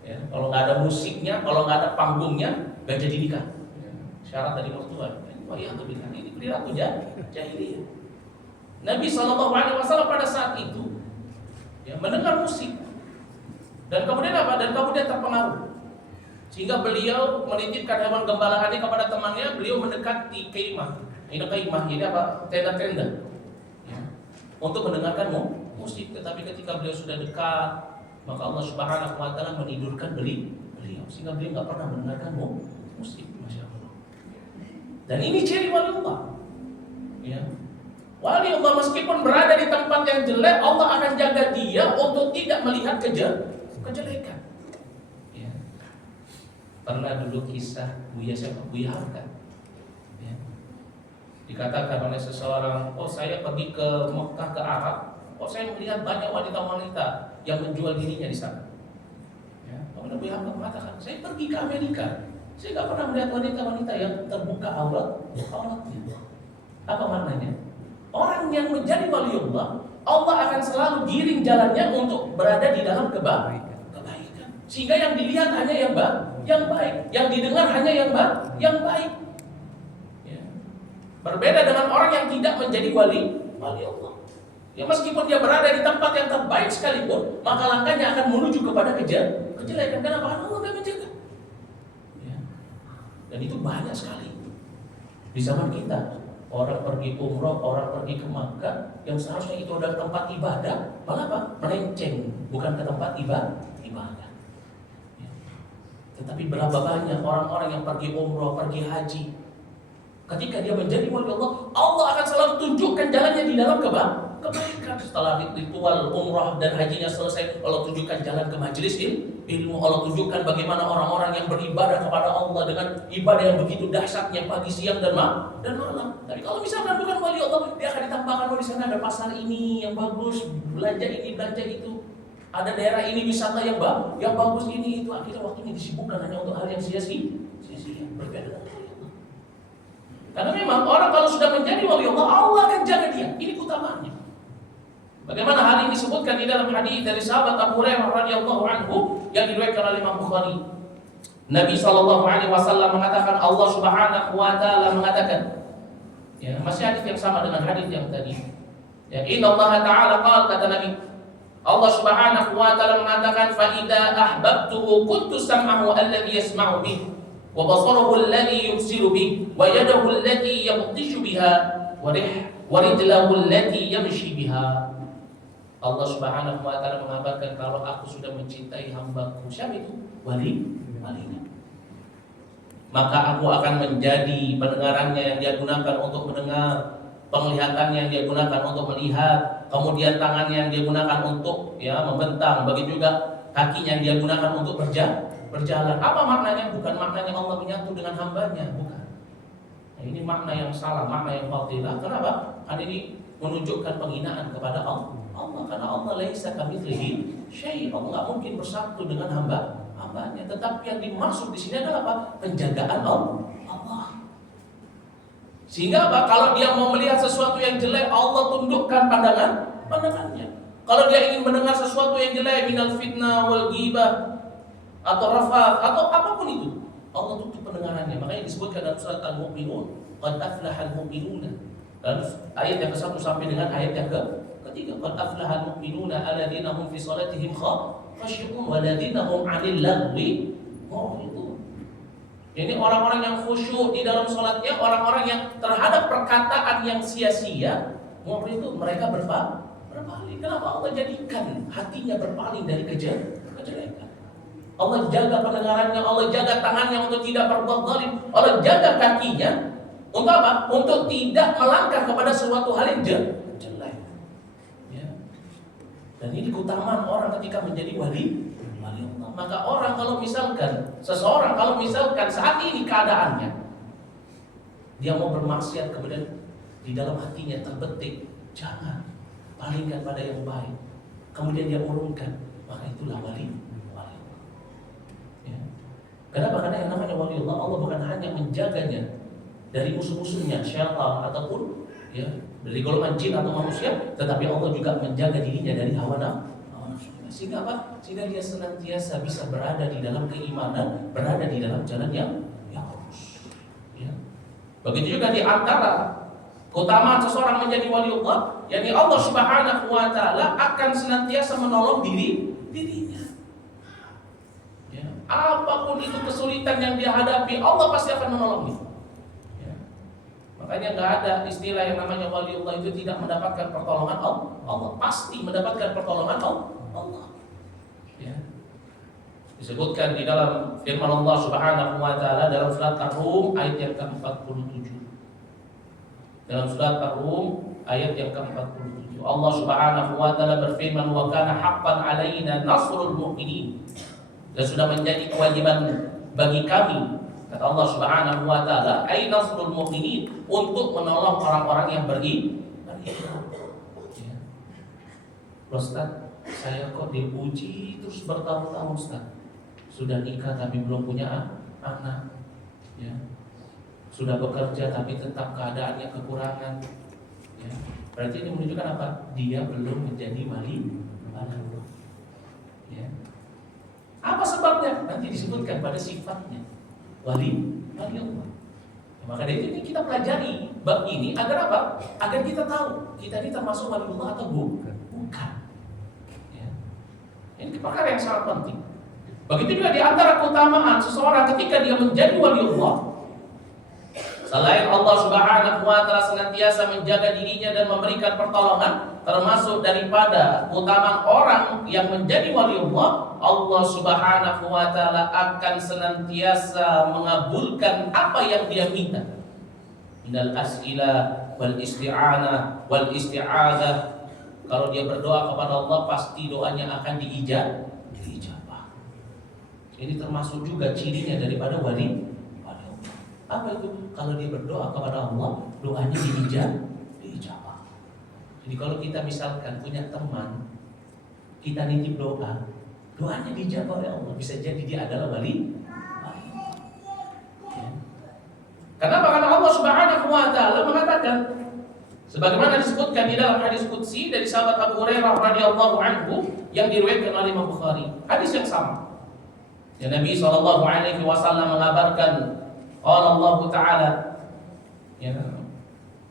ya, kalau nggak ada musiknya, kalau nggak ada panggungnya, nggak jadi nikah. Ya. Syarat dari mertua. Ini perilaku jahiliyah. Nabi SAW pada saat itu ya, mendengar musik dan kemudian apa? Dan kemudian terpengaruh, sehingga beliau menitipkan hewan gembalaannya kepada temannya. Beliau mendekati kemah. Ini apa? Tenda-tenda ya, untuk mendengarkan musik. Tetapi ketika beliau sudah dekat, maka Allah Subhanahu wa taala menidurkan beliau, sehingga beliau nggak pernah mendengarkan musik. Masya Allah. Dan ini ciri waliullah. Ya. Wali Allah meskipun berada di tempat yang jelek, Allah akan jaga dia untuk tidak melihat kejelekan. Ya. Pernah dulu kisah Buya siapa? Buya Hamka. Ya. Dikatakan oleh seseorang, oh saya pergi ke Mekah, ke Arab, oh saya melihat banyak wanita-wanita yang menjual dirinya di sana. Ya. Kemudian Buya Hamka mengatakan, saya pergi ke Amerika, saya tidak pernah melihat wanita-wanita yang terbuka auratnya. Apa maknanya? Orang yang menjadi waliullah, Allah akan selalu giring jalannya untuk berada di dalam kebaikan. Sehingga yang dilihat hanya yang baik, yang didengar hanya yang baik. Ya. Berbeda dengan orang yang tidak menjadi wali Allah. Ya meskipun dia berada di tempat yang terbaik sekalipun, maka langkahnya akan menuju kepada kejelekan. Kenapa? Allah tidak menjaga. Ya. Dan itu banyak sekali di zaman kita. Orang pergi umroh, orang pergi ke Makkah, yang seharusnya itu adalah tempat ibadah, malah apa? Melenceng, bukan ke tempat ibadah. Ya. Tetapi berapa banyak orang-orang yang pergi umroh, pergi haji, ketika dia menjadi wali Allah, Allah akan selalu tunjukkan jalannya di dalam kebaikan. Setelah ritual umrah dan hajinya selesai, Allah tunjukkan jalan ke majelis ilmu. Allah tunjukkan bagaimana orang-orang yang beribadah kepada Allah dengan ibadah yang begitu dahsyatnya pagi, siang dan malam. Tapi kalau misalkan bukan wali Allah, dia akan ditambahkan, di sana ada pasar ini yang bagus, belanja ini, belanja itu. Ada daerah ini wisata yang bagus ini itu. Akhirnya waktunya disibukkan hanya untuk hal yang sia-sia. Berbeda dengan wali Allah. Karena memang orang kalau sudah menjadi wali Allah, Allah akan jaga dia. Ini utamaannya. Bagaimana hal ini disebutkan di dalam hadis dari sahabat Abu Hurairah radhiyallahu anhu yang diriwayatkan oleh Imam Bukhari. Nabi SAW mengatakan, Allah Subhanahu wa taala mengatakan, ya, masih hadis yang sama dengan hadis yang tadi. Ya, Inna Allah Ta'ala qala, kata Nabi, Allah Subhanahu wa taala mengatakan, fa idza ahbabtuhu kuntu sam'ahu alladhi yasma'u bih wa basarahu alladhi yubsiru bih wa yadahu allati yabtishu biha wa rijlahu allati yamshi biha. Allah Subhanahu wa taala mengabarkan kalau aku sudah mencintai hamba-Ku, siapa itu? Walinya. Maka aku akan menjadi pendengarannya yang dia gunakan untuk mendengar, penglihatannya yang dia gunakan untuk melihat, kemudian tangannya yang dia gunakan untuk membentang, begitu juga kakinya yang dia gunakan untuk berjalan. Apa maknanya? Bukan maknanya Allah menyatu dengan hambanya, bukan. Nah, ini makna yang salah, makna yang batilah. Kenapa? Karena ini menunjukkan penghinaan kepada Allah, karena Allah laisa kamitslihi syai'. Allah enggak mungkin bersatu dengan hambanya. Tetapi yang dimaksud di sini adalah apa? Penjagaan Allah. Sehingga apa? Kalau dia mau melihat sesuatu yang jelek, Allah tundukkan pandangannya. Kalau dia ingin mendengar sesuatu yang jelek, minal fitnah wal ghibah atau rafath atau apapun itu, Allah tutup pendengarannya. Makanya disebutkan dalam surat Al-Mu'minun, qad aflahal mu'minuna. Dan ayat yang ke-1 sampai dengan ayat yang ketiga, qad aflahal mu'minuna alladzina hum fi shalatihim khashi'un walladzina hum 'anil lagwi mu'ridun. Ini orang-orang yang khusyuk di dalam salatnya, orang-orang yang terhadap perkataan yang sia-sia, mu'ridun, mereka berpaling. Kenapa Allah jadikan hatinya berpaling dari kejelekan? Allah jaga pendengarannya, Allah jaga tangannya untuk tidak berbuat zalim, Allah jaga kakinya untuk apa? Untuk tidak melangkah kepada suatu hal yang jelek. Ya. Dan ini keutamaan orang ketika menjadi wali Allah. Maka orang seseorang kalau misalkan saat ini keadaannya dia mau bermaksiat, kemudian di dalam hatinya terbetik, jangan, palingkan pada yang baik, kemudian dia urungkan, maka itulah wali Allah. Ya. Kenapa? Karena yang namanya wali Allah bukan hanya menjaganya dari musuh-musuhnya, syaitan ataupun dari golongan jin atau manusia, tetapi Allah juga menjaga dirinya dari hawa nafsu. Sehingga apa? Sehingga dia senantiasa bisa berada di dalam keimanan, berada di dalam jalan yang lurus. Ya. Begitu juga di antara keutamaan seseorang menjadi wali Allah, yakni Allah Subhanahu wa taala akan senantiasa menolong dirinya. Ya. Apapun itu kesulitan yang dia hadapi, Allah pasti akan menolongnya. Makanya nggak ada istilah yang namanya waliullah itu tidak mendapatkan pertolongan Allah. Pasti mendapatkan pertolongan Allah. Ya. Disebutkan di dalam firman Allah Subhanahu wa taala dalam surat Ar-Rum ayat yang ke-47. Dalam surat Ar-Rum ayat yang ke-47. Allah Subhanahu wa taala berfirman, "Wa kana haqqan 'alaina nasrul mu'minin." Dan sudah menjadi kewajiban bagi kami, kata Allah Subhanahu wa taala, ai nasrul mu'minin, untuk menolong orang-orang yang beriman. Ya. Ustaz, saya kok dipuji terus bertahun-tahun, Ustaz. Sudah nikah tapi belum punya anak. Ya. Sudah bekerja tapi tetap keadaannya kekurangan. Ya. Berarti ini menunjukkan apa? Dia belum menjadi wali Allah. Ya. Apa sebabnya? Nanti disebutkan pada sifatnya. Wali Allah. Ya, maka dari ini kita pelajari bab ini agar apa? Agar kita tahu kita ini termasuk wali Allah atau bukan. Ya. Ini perkara yang sangat penting. Begitu juga di antara keutamaan seseorang ketika dia menjadi wali Allah, selain Allah Subhanahu wa taala senantiasa menjaga dirinya dan memberikan pertolongan, termasuk daripada keutamaan orang yang menjadi wali Allah, Allah Subhanahu wa taala akan senantiasa mengabulkan apa yang dia minta. Minal as'ilah wal isti'anah wal isti'adzah. Kalau dia berdoa kepada Allah, pasti doanya akan diijabah. Ini termasuk juga cirinya daripada wali Allah. Apa itu? Kalau dia berdoa kepada Allah, doanya diijabah. Jadi kalau kita misalkan punya teman, kita nitip doa, doanya diijabah oleh Allah. Bisa jadi dia adalah wali. Ya. Kenapa? Karena Allah Subhanahu wa taala mengatakan, sebagaimana disebutkan di dalam hadis qudsi dari sahabat Abu Hurairah radhiyallahu anhu yang diriwayatkan oleh Imam Bukhari. Hadis yang sama. Ya, Nabi SAW mengabarkan, qala Allah Ta'ala, ya,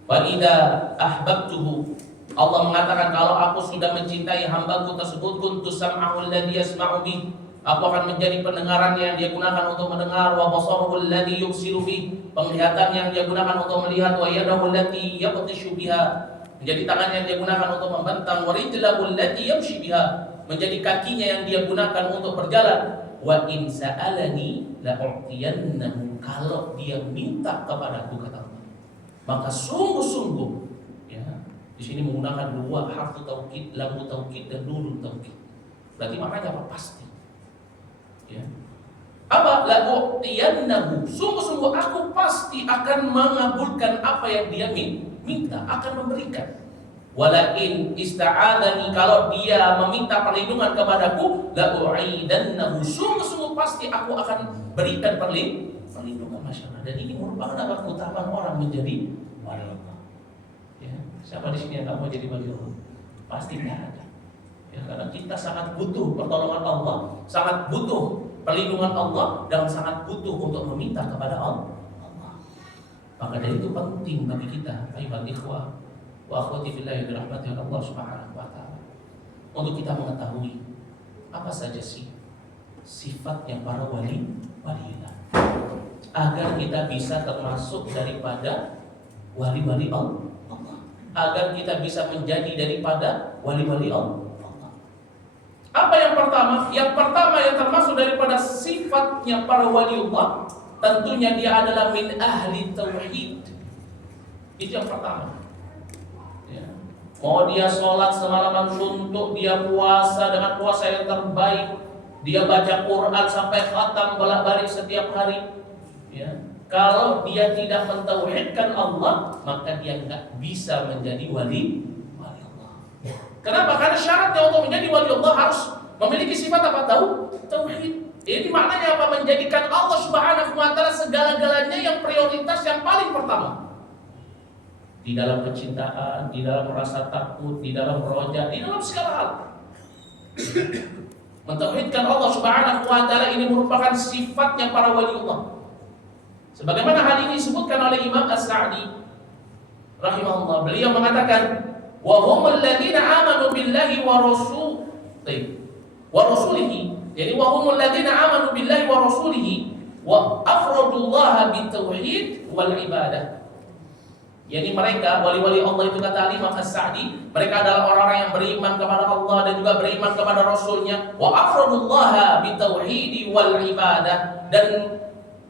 wa idza ahbabtuhu, Allah mengatakan kalau aku sudah mencintai hambaku tersebut, kuntu sam'ahu alladhi yasma'u bih, aku akan menjadi pendengaran yang dia gunakan untuk mendengar, wa basaruhu alladhi yubsiru bih, penglihatan yang dia gunakan untuk melihat, wa yadahu allati yabtishu biha, menjadi tangan yang dia gunakan untuk membentang, wa rijlahu allati yamshi biha, menjadi kakinya yang dia gunakan untuk berjalan. Wa in sa'alani la'u'tiyannahu, kalau dia minta kepadaku, kata Allah, maka sungguh-sungguh, ya, di sini menggunakan dua harfu taukid, lam taukid dan nun taukid. Berarti maknanya apa? Pasti. Ya. Apa? La'u'tiyannahu, sungguh-sungguh aku pasti akan mengabulkan apa yang dia minta, akan memberikan. Walakin ista'adani, kalau dia meminta perlindungan kepadaku, la'u'idannahu, sungguh-sungguh pasti aku akan berikan perlindungan masyarakat. Dan ini merupakan apa? Keutamaan orang menjadi wali Allah. Ya, siapa di sini yang tak mau jadi wali Allah? Pasti tidak ada. Ya, karena kita sangat butuh pertolongan Allah, sangat butuh perlindungan Allah, dan sangat butuh untuk meminta kepada Allah. Maka dari itu penting bagi kita, ayyuhal ikhwah wa akhwati fillah yang dirahmati oleh Allah Subhanahu wa taala, untuk kita mengetahui apa saja sih sifat yang para waliullah, agar kita bisa termasuk daripada wali-wali Allah, agar kita bisa menjadi daripada wali-wali Allah. Apa yang pertama? Yang pertama yang termasuk daripada sifatnya para waliullah, tentunya dia adalah min ahli tauhid. Itu yang pertama. Ya. Mau dia sholat semalaman suntuk, dia puasa dengan puasa yang terbaik, dia baca Quran sampai khatam bolak-balik setiap hari. Ya. Kalau dia tidak mentauhidkan Allah, maka dia nggak bisa menjadi wali Allah. Kenapa? Karena syaratnya untuk menjadi wali Allah harus memiliki sifat apa? Tauhid. Ini maknanya apa? Menjadikan Allah Subhanahu wa taala segala-galanya yang prioritas, yang paling pertama. Di dalam kecintaan, di dalam rasa takut, di dalam roja, di dalam segala hal. Mentauhidkan Allah Subhanahu wa taala ini merupakan sifatnya para waliullah. Sebagaimana hal ini disebutkan oleh Imam As-Sa'di rahimahullah, beliau mengatakan, wa humul ladzina amanu billahi wa rasulihi. Jadi wa humul ladzina amanu billahi wa rasulihi wa afradullaha bitauhid wal ibadah. Jadi mereka wali-wali Allah itu, kata Imam As-Sa'di, mereka adalah orang-orang yang beriman kepada Allah dan juga beriman kepada Rasulnya, wa afradullaha bitauhid wal ibadah, dan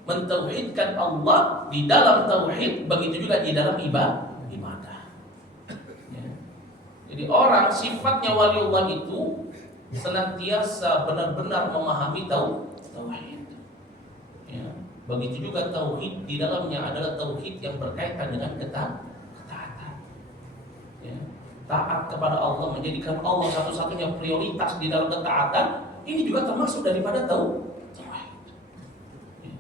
mentauhidkan Allah di dalam tauhid, begitu juga di dalam ibadah. Jadi orang sifatnya waliullah itu senantiasa benar-benar memahami tauhid. Ya. Begitu juga tauhid di dalamnya adalah tauhid yang berkaitan dengan ketaatan. Ya. Taat kepada Allah, menjadikan Allah satu-satunya prioritas di dalam ketaatan, ini juga termasuk daripada tauhid. Ya.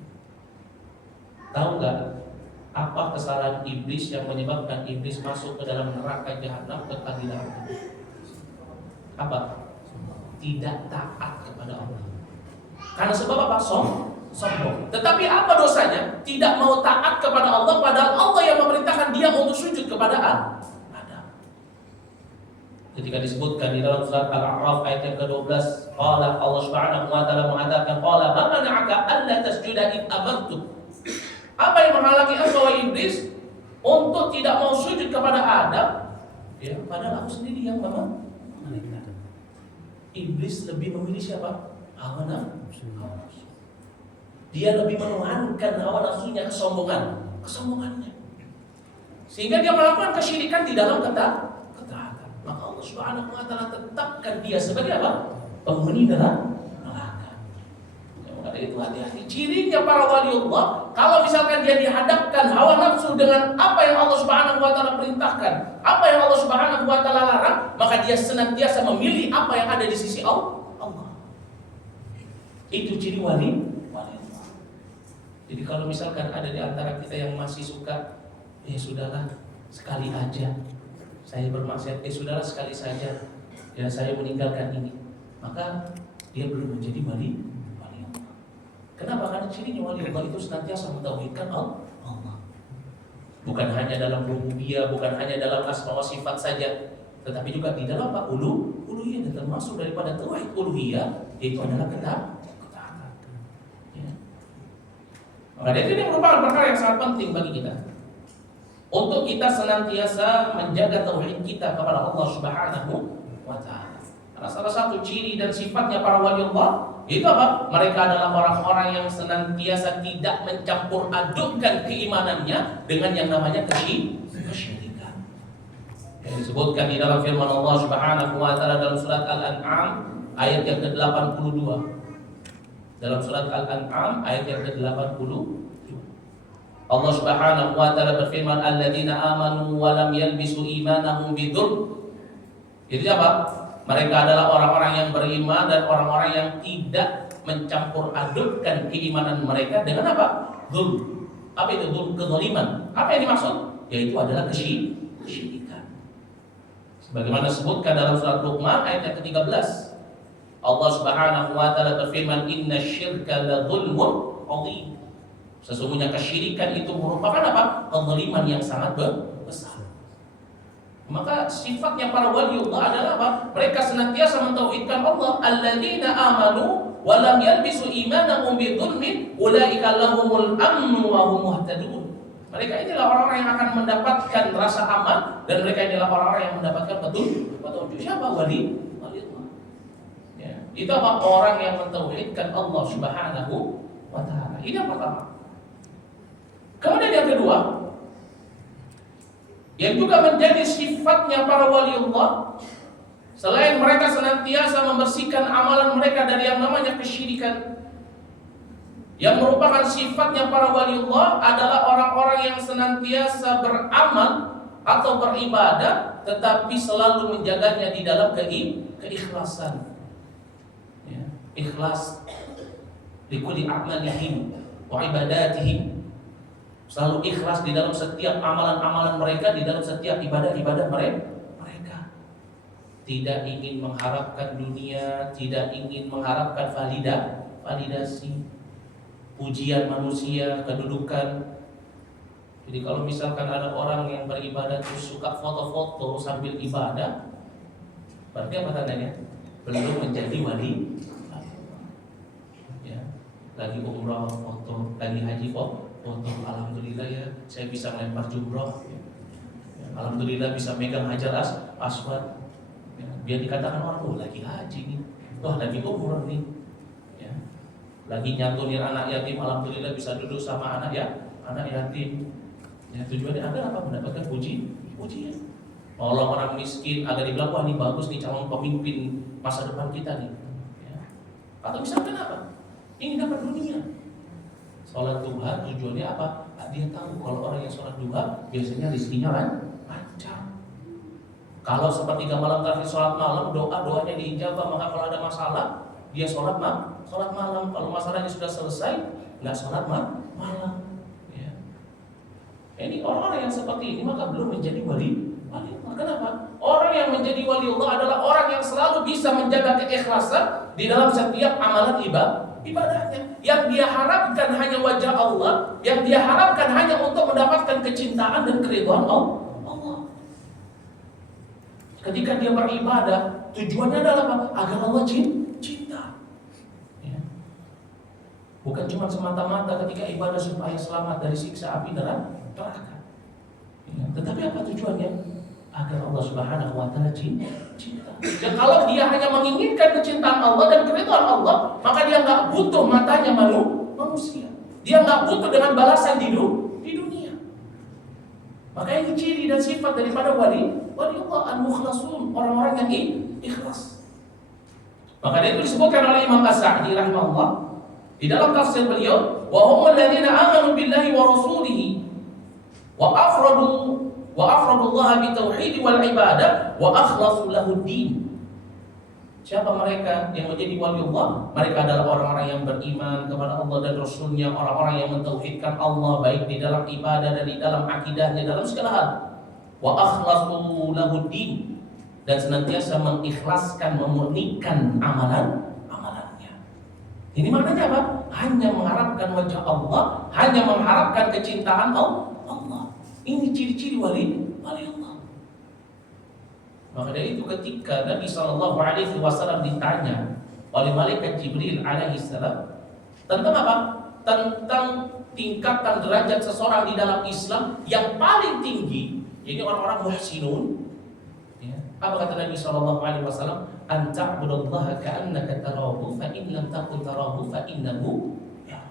Tahu nggak apa kesalahan iblis yang menyebabkan iblis masuk ke dalam neraka jahanam kekal di dalamnya? Apa? Tidak taat kepada Allah. Karena sebab apa? Sombong. Tetapi apa dosanya? Tidak mau taat kepada Allah, padahal Allah yang memerintahkan dia untuk sujud kepada Adam. Ketika disebutkan di dalam surat Al-A'raf ayat yang ke-12, qala Allah Subhanahu wa taala mengatakan, qala ma mana'aka alla tasjuda id amartuk. Apa yang menghalangi engkau iblis untuk tidak mau sujud kepada Adam? Ya, padahal aku sendiri yang memerintah. Iblis lebih memilih siapa? Hawa nafsu. Dia lebih menuhankan hawa nafsunya, kesombongannya. Sehingga dia melakukan kesyirikan di dalam ketaatan. Maka Allah Subhanahu wa taala tetapkan dia sebagai apa? Penghuni neraka. Maka itu hati-hati. Cirinya para waliullah, kalau misalkan dia dihadapkan hawa nafsu dengan apa yang Allah Subhanahu wa taala perintahkan, apa yang Allah Subhanahu wa taala larang, maka dia senantiasa memilih apa yang ada di sisi Allah. Itu ciri waliullah. Jadi kalau misalkan ada di antara kita yang masih suka, ya sudahlah sekali aja saya bermaksiat, sudahlah sekali saja ya saya meninggalkan ini, maka dia belum menjadi waliullah. Kenapa? Karena cirinya waliullah itu senantiasa mentauhidkan Allah. Bukan hanya dalam rububiyah, bukan hanya dalam asma wa sifat saja, tetapi juga di dalam uluhiyah, dan termasuk daripada tauhid uluhiyah yaitu adalah ketaatan. Ya. Maka ini merupakan perkara yang sangat penting bagi kita untuk kita senantiasa menjaga tauhid kita kepada Allah Subhanahu wa taala. Karena salah satu ciri dan sifatnya para waliullah itu apa? Mereka adalah orang-orang yang senantiasa tidak mencampur adukkan keimanannya dengan yang namanya kesyirikan. Yang disebutkan di dalam firman Allah Subhanahu wa taala dalam surat Al-An'am ayat yang ke-82. Dalam surat Al-An'am ayat yang ke-82. Allah Subhanahu wa taala berfirman, "Alladzina amanu wa lam yalbisu imanahum bidzulm." Itu apa? Mereka adalah orang-orang yang beriman dan orang-orang yang tidak mencampur adukkan keimanan mereka dengan apa? Dzulm. Apa itu dzulm? Kezaliman. Apa yang dimaksud? Yaitu adalah kesyirikan. Sebagaimana disebutkan dalam surat Luqman ayat yang ke-13. Allah Subhanahu wa taala berfirman, "Innasyirka la dzulmun 'adzim." Sesungguhnya kesyirikan itu merupakan apa? Kezaliman yang sangat besar. Maka sifatnya para waliullah adalah apa? Mereka senantiasa mentauhidkan Allah. Alladzina amanu wa lam yalbisu imanahum bidzulmin ulaika lahumul amnu wa hum muhtadun. Mereka inilah orang-orang yang akan mendapatkan rasa aman, dan mereka inilah orang-orang yang mendapatkan petunjuk. Siapa waliullah? Ya, itu apa? Orang yang mentauhidkan Allah Subhanahu wa taala. Ini yang pertama. Kemudian yang kedua, yang juga menjadi sifatnya para waliullah, selain mereka senantiasa membersihkan amalan mereka dari yang namanya kesyirikan, yang merupakan sifatnya para waliullah adalah orang-orang yang senantiasa beramal atau beribadah, tetapi selalu menjaganya di dalam keikhlasan. Ya, ikhlas likulli a'malihim wa ibadatihim. Selalu ikhlas di dalam setiap amalan-amalan mereka, di dalam setiap ibadah-ibadah mereka. Tidak ingin mengharapkan dunia, tidak ingin mengharapkan validasi, pujian manusia, kedudukan. Jadi kalau misalkan ada orang yang beribadah terus suka foto-foto sambil ibadah, berarti apa tandanya? Belum menjadi wali. Ya, lagi umrah foto, lagi haji foto. Alhamdulillah ya, saya bisa melempar jumroh. Alhamdulillah bisa megang hajar aswad. Biar dikatakan orang, oh lagi haji nih, wah lagi umroh nih. Ya. Lagi nyantunin anak yatim, alhamdulillah bisa duduk sama anak yatim. Ya, tujuannya agar apa? Mendapatkan pujian. Nolong orang miskin agar dibilang, wah ini bagus nih calon pemimpin masa depan kita nih. Ya. Atau misalkan apa? Ingin dapat dunia. Sholat duha tujuannya apa? Dia tahu kalau orang yang sholat duha biasanya rezekinya lancar. Kalau sepertiga malam terakhir sholat malam, doanya diijabah. Maka kalau ada masalah, dia sholat malam. Kalau masalahnya sudah selesai, nggak sholat malam. Ya. Ini orang-orang yang seperti ini maka belum menjadi wali. Kenapa? Orang yang menjadi wali Allah adalah orang yang selalu bisa menjaga keikhlasan di dalam setiap amalan ibadahnya. Yang dia harapkan hanya wajah Allah, yang dia harapkan hanya untuk mendapatkan kecintaan dan keridhaan Allah. Ketika dia beribadah, tujuannya adalah apa? Agar Allah cinta. Ya. Bukan cuma semata-mata ketika ibadah supaya selamat dari siksa api neraka. Ya. Tetapi apa tujuannya? Agar Allah Subhanahu wa Ta'ala cinta. Dan kalau dia hanya menginginkan kecintaan Allah dan keridhaan Allah, maka dia nggak butuh matanya manusia. Dia nggak butuh dengan balasan di dunia. Maka ini ciri dan sifat daripada wali Allah al-mukhlasun, orang-orang yang ikhlas. Maka itu disebutkan oleh Imam As-Sa'di rahimahullah di dalam tafsir beliau, wa humul ladzina amanu billahi wa rasulihi wa afradullaha bitauhid wal ibadah wa akhlasu lahu din. Siapa mereka yang menjadi wali Allah? Mereka adalah orang-orang yang beriman kepada Allah dan Rasulnya, orang-orang yang mentauhidkan Allah baik di dalam ibadah dan di dalam akidahnya, dalam segala hal. Wa akhlasu lahu din, dan senantiasa mengikhlaskan, memurnikan amalannya. Ini maknanya apa? Hanya mengharapkan wajah Allah, hanya mengharapkan kecintaan Allah. Ini ciri-ciri wali Allah. Maka dari itu ketika Nabi SAW ditanya oleh malaikat Jibril alaihissalam tentang apa? Tentang tingkatan derajat seseorang di dalam Islam yang paling tinggi, jadi orang-orang muhsinun. Ya. Apa kata Nabi SAW? An ta'budallaha ka'annaka tarahu fa in lam takun tarahu fa innahu ya.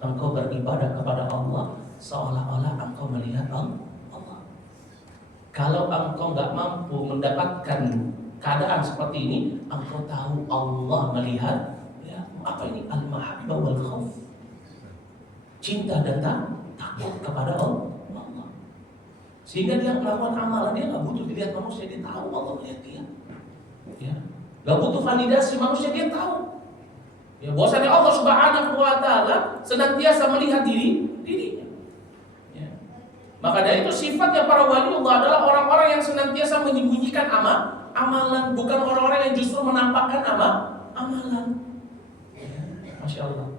Engkau beribadah kepada Allah seolah-olah engkau melihat Allah. Kalau engkau nggak mampu mendapatkan keadaan seperti ini, engkau tahu Allah melihat. Ya, apa ini? Al-mahabbah wal khauf. Cinta dan takut kepada Allah. Sehingga dia melakukan amalan, dia nggak butuh dilihat manusia, dia tahu Allah melihat dia. Ya, nggak butuh validasi manusia, dia tahu. Ya, bahwasanya Allah Subhanahu wa Ta'ala senantiasa melihat dirinya. Maka dari itu sifatnya para wali Allah adalah orang-orang yang senantiasa menyembunyikan amalan, bukan orang-orang yang justru menampakkan amalan. Masya Allah.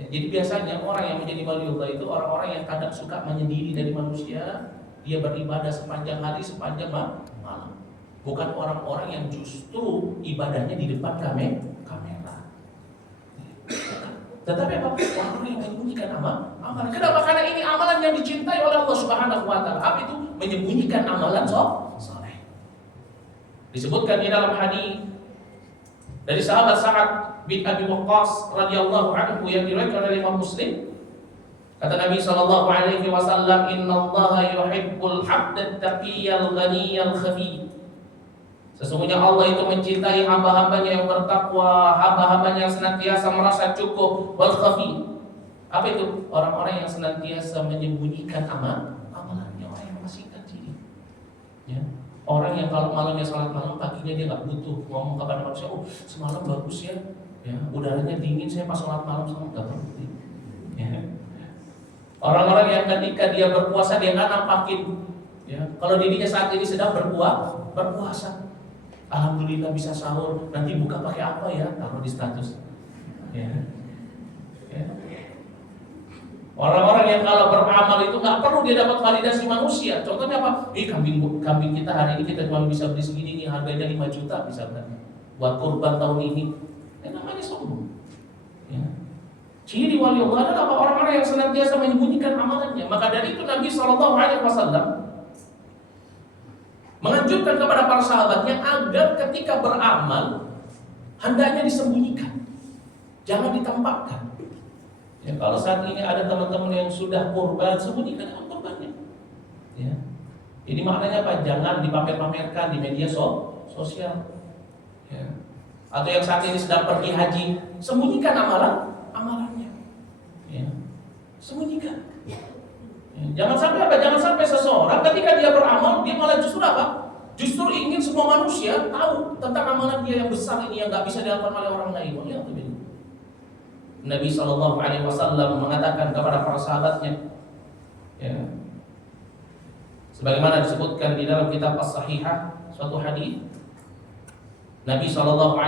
Ya, jadi biasanya orang yang menjadi wali Allah itu orang-orang yang kadang suka menyendiri dari manusia. Dia beribadah sepanjang hari, sepanjang malam. Bukan orang-orang yang justru ibadahnya di depan kamera. Tetapi apa? Orang yang menyembunyikan amalan. Kenapa? Karena ini amalan yang dicintai oleh Allah Subhanahu wa Ta'ala. Apa itu? Menyembunyikan amalan saleh. Disebutkan di dalam hadis dari sahabat Sa'ad bin Abi Waqqas radhiyallahu anhu yang diriwayatkan oleh Imam Muslim. Kata Nabi sallallahu alaihi wasallam, "Innallaha yuhibbul 'abda at-taqiyyal ghaniyyal khafi." Sesungguhnya Allah itu mencintai hamba-hambanya yang bertakwa, hamba-hambanya yang senantiasa merasa cukup, wal khafi. Apa itu? Orang-orang yang senantiasa menyembunyikan amalannya, orang yang membersihkan diri. Ya. Orang yang kalau malamnya salat malam, paginya dia nggak butuh ngomong kepada manusia, oh semalam bagus ya, udaranya dingin, saya pas salat malam sama nggak perlu. Ya. Orang-orang yang ketika dia berpuasa dia nggak nampakin, ya. Kalau dirinya saat ini sedang berpuasa. Alhamdulillah bisa sahur, nanti buka pakai apa ya? Taruh di status. Ya. Ya. Orang-orang yang kalau beramal itu nggak perlu dia dapat validasi manusia. Contohnya apa? Kambing kita hari ini kita cuma bisa beli segini nih, harganya 5 juta misalkan. Buat kurban tahun ini. Namanya sombong. Ya. Ciri wali Allah adalah orang-orang yang senantiasa menyembunyikan amalannya. Maka dari itu Nabi SAW menganjurkan kepada para sahabatnya agar ketika beramal hendaknya disembunyikan, jangan ditampakkan. Ya, kalau saat ini ada teman-teman yang sudah kurban, sembunyikan kurbannya. Ya. Ini maknanya apa? Jangan dipamer-pamerkan di media sosial. Ya. Atau yang saat ini sedang pergi haji, sembunyikan amalannya. Ya. Sembunyikan. Ya. Jangan sampai apa? Jangan sampai seseorang ketika dia beramal, dia malah justru apa? Justru ingin semua manusia tahu tentang amalan dia yang besar ini yang nggak bisa dilakukan oleh orang lain. Ya, Nabi SAW mengatakan kepada para sahabatnya, ya, sebagaimana disebutkan di dalam kitab As-Sahihah, suatu hadis Nabi SAW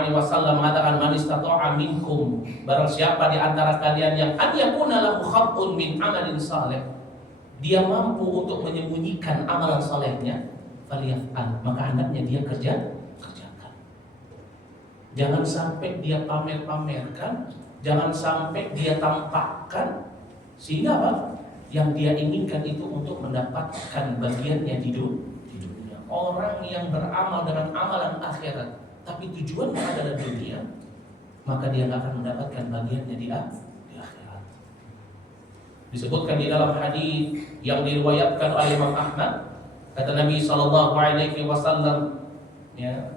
mengatakan, man istata'a minkum, barang siapa di antara kalian yang an yakuna lahu khatun min amalin saleh, dia mampu untuk menyembunyikan amalan salehnya, faliyaf'al, maka hendaknya dia kerjakan. Jangan sampai dia pamer-pamerkan, jangan sampai dia tampakkan, sehingga apa? Yang dia inginkan itu untuk mendapatkan bagiannya di dunia. Orang yang beramal dengan amalan akhirat tapi tujuannya adalah dunia, maka dia akan mendapatkan bagiannya di akhirat. Disebutkan di dalam hadis yang diriwayatkan oleh Imam Ahmad, kata Nabi SAW, ya,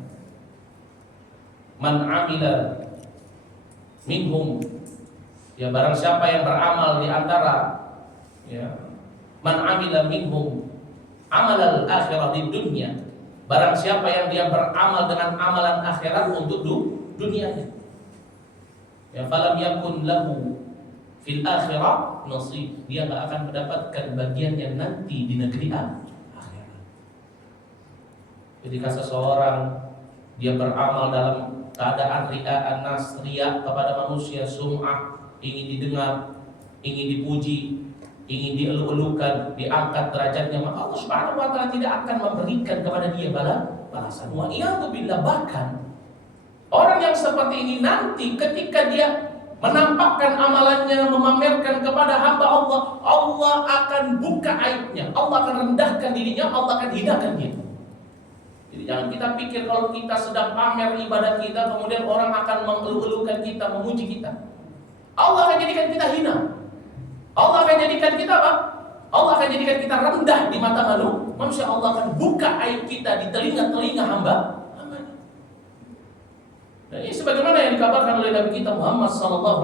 man amila minhum, ya, barang siapa yang beramal di antara, ya, man amila minhum amalal akhirah di dunia, barang siapa yang dia beramal dengan amalan akhirat untuk dunianya, ya, falam yakun lahu fil akhirah nasib, dia tidak akan mendapatkan bagiannya nanti di negeri akhirat. Ketika seseorang dia beramal dalam keadaan ria'an nas, riya kepada manusia, sum'ah, ingin didengar, ingin dipuji, ingin dielu-elukan, diangkat derajatnya, maka Allah Subhanahu wa taala tidak akan memberikan kepada dia balasan. Wa iyadu billah, bahkan orang yang seperti ini nanti ketika dia menampakkan amalannya, memamerkan kepada hamba Allah, Allah akan buka aibnya, Allah akan rendahkan dirinya, Allah akan hinakan dia. Jadi jangan kita pikir kalau kita sedang pamer ibadah kita, kemudian orang akan mengeluh-elukan kita, memuji kita. Allah akan jadikan kita hina. Allah akan jadikan kita apa? Allah akan jadikan kita rendah di mata manusia. Allah akan buka aib kita di telinga-telinga hamba-hambanya. Dan ini sebagaimana yang dikabarkan oleh Nabi kita Muhammad SAW.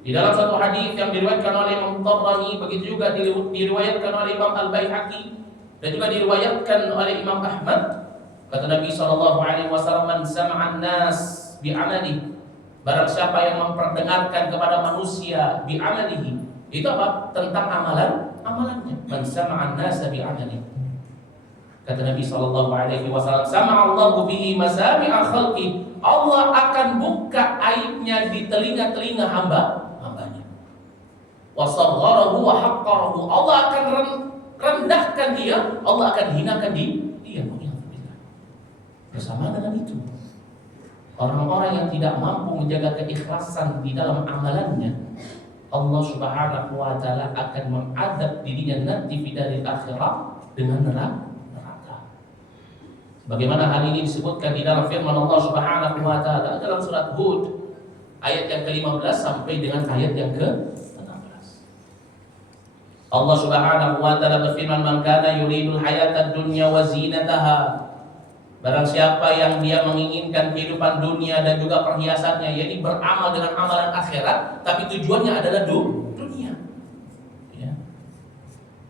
Di dalam satu hadis yang diriwayatkan oleh Imam Tabrani, begitu juga diriwayatkan oleh Imam Al-Baihaqi, dan juga diriwayatkan oleh Imam Ahmad, kata Nabi SAW, man sama'an nas bi'amalihi, barang siapa yang memperdengarkan kepada manusia bi'amalihi, itu apa? Tentang amalannya. Man sama'an nas bi'amalihi, kata Nabi SAW, sama'allahu bihi masami'a khalqi, Allah akan buka aibnya di telinga-telinga hambanya. Wa sagharahu wa haqqarahu, Allah akan rendahkan dia, Allah akan hinakan dia. Bersama dengan itu, orang-orang yang tidak mampu menjaga keikhlasan di dalam amalannya, Allah Subhanahu wa taala akan mengadab dirinya nanti di dari akhirat dengan neraka. Bagaimana hal ini disebutkan di dalam firman Allah Subhanahu wa taala dalam surat Hud ayat yang ke-15 sampai dengan ayat yang ke-16. Allah Subhanahu wa taala berfirman, "Man kana yuridul hayatad dunya wa zinataha." Barang siapa yang dia menginginkan kehidupan dunia dan juga perhiasannya, yakni beramal dengan amalan akhirat, tapi tujuannya adalah dunia. Ya.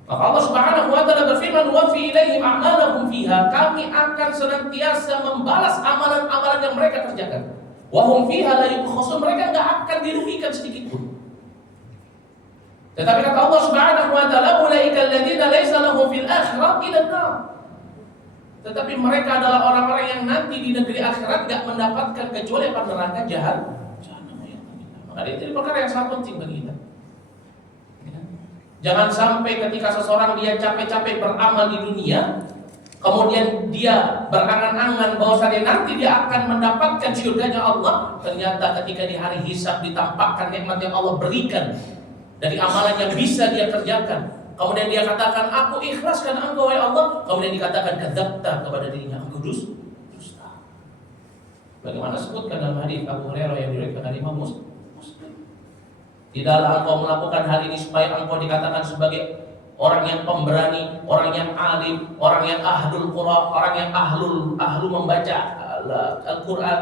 Maka Allah Subhanahu wa taala berfirman, "Wa fi ilaihim a'malahum fiha." Kami akan senantiasa membalas amalan-amalan yang mereka kerjakan. Wa hum fiha la yubkhasun, mereka enggak akan dirugikan sedikit pun. Tetapi kata Allah Subhanahu wa taala, "Ulaika alladziina laisa lahum fil akhirati illa an-nar." Tetapi mereka adalah orang-orang yang nanti di negeri akhirat tidak mendapatkan kecuali apa? Neraka jahanam. Maka ini perkara yang sangat penting bagi kita. Jangan sampai ketika seseorang dia capek-capek beramal di dunia, kemudian dia berangan-angan bahwasanya nanti dia akan mendapatkan surganya Allah, ternyata ketika di hari hisab ditampakkan nikmat yang Allah berikan dari amalan yang bisa dia kerjakan, kemudian dia katakan, "Aku ikhlaskan engkau ya Allah," kemudian dikatakan kadzabta kepada dirinya, "Engkau dusta." Bagaimana sebutkan dalam hadis Abu Hurairah yang diriwayatkan oleh Imam Muslim, tidaklah engkau melakukan hal ini supaya engkau dikatakan sebagai orang yang pemberani, orang yang alim, orang yang ahlul Quran, orang yang ahlu membaca Al-Quran.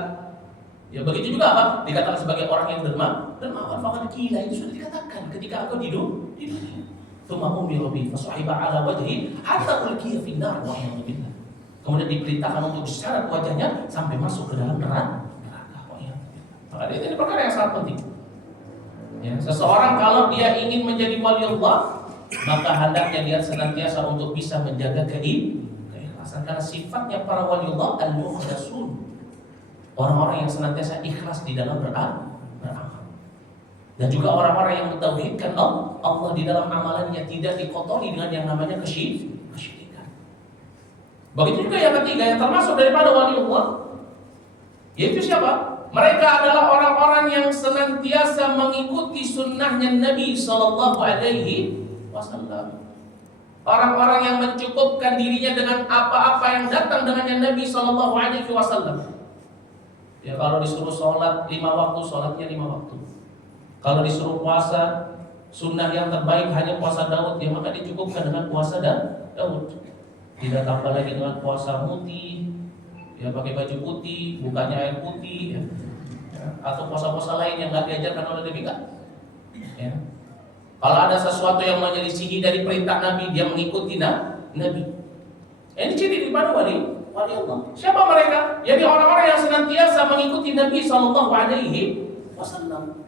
Ya begitu juga apa? Dikatakan sebagai orang yang dermawan. Faqad qila, itu sudah dikatakan ketika aku di dunia. Tsumma umira bi fasahiba ala wajhi hatta ulqiya fi nar wa billah. Kemudian diperintahkan untuk diseret wajahnya sampai masuk ke dalam neraka. Maka ini perkara yang sangat penting. Ya, seseorang kalau dia ingin menjadi wali Allah, maka hendaknya dia senantiasa untuk bisa menjaga keikhlasan, karena sifatnya para wali Allah al-mukhlasun, orang-orang yang senantiasa ikhlas di dalam beramal. Dan juga orang-orang yang mentauhidkan Allah di dalam amalannya, tidak dikotori dengan yang namanya kesyirikan. Begitu juga yang ketiga yang termasuk daripada wali Allah, yaitu siapa? Mereka adalah orang-orang yang senantiasa mengikuti sunnahnya Nabi Sallallahu Alaihi Wasallam. Orang-orang yang mencukupkan dirinya dengan apa-apa yang datang dengannya Nabi Sallallahu Alaihi Wasallam. Ya, kalau disuruh sholat 5 waktu, sholatnya 5 waktu. Kalau disuruh puasa, sunnah yang terbaik hanya puasa Daud, ya maka dicukupkan dengan puasa Daud. Tidak tambah lagi dengan puasa putih, ya pakai baju putih, bukannya air putih, ya. Atau puasa-puasa lain yang nggak diajarkan oleh Nabi kan? Ya. Kalau ada sesuatu yang menyelisihi dari perintah Nabi, dia mengikuti Nabi. Ini ciri daripada wali Allah. Siapa mereka? Jadi orang-orang yang senantiasa mengikuti Nabi Sallallahu Alaihi Wasallam.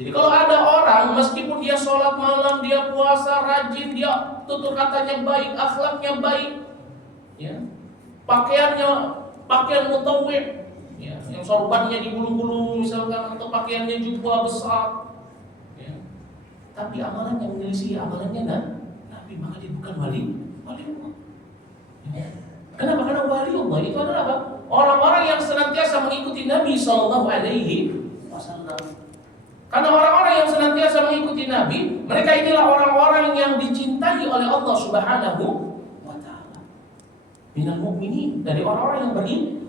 Jadi kalau ada orang meskipun dia sholat malam, dia puasa rajin, dia tutur katanya baik, akhlaknya baik, ya, pakaian mutawwi', ya, yang sorbannya digulung-gulung misalkan, atau pakaiannya jubah besar, ya, tapi amalannya menyelisih amalannya Nabi, maka dia bukan wali Allah. Ya. Kenapa? Karena wali Allah itu adalah apa? Orang-orang yang senantiasa mengikuti Nabi Sallallahu Alaihi Wasallam. Karena orang-orang yang senantiasa mengikuti Nabi, mereka inilah orang-orang yang dicintai oleh Allah Subhanahu wa Ta'ala. Minal mu'minin, dari orang-orang yang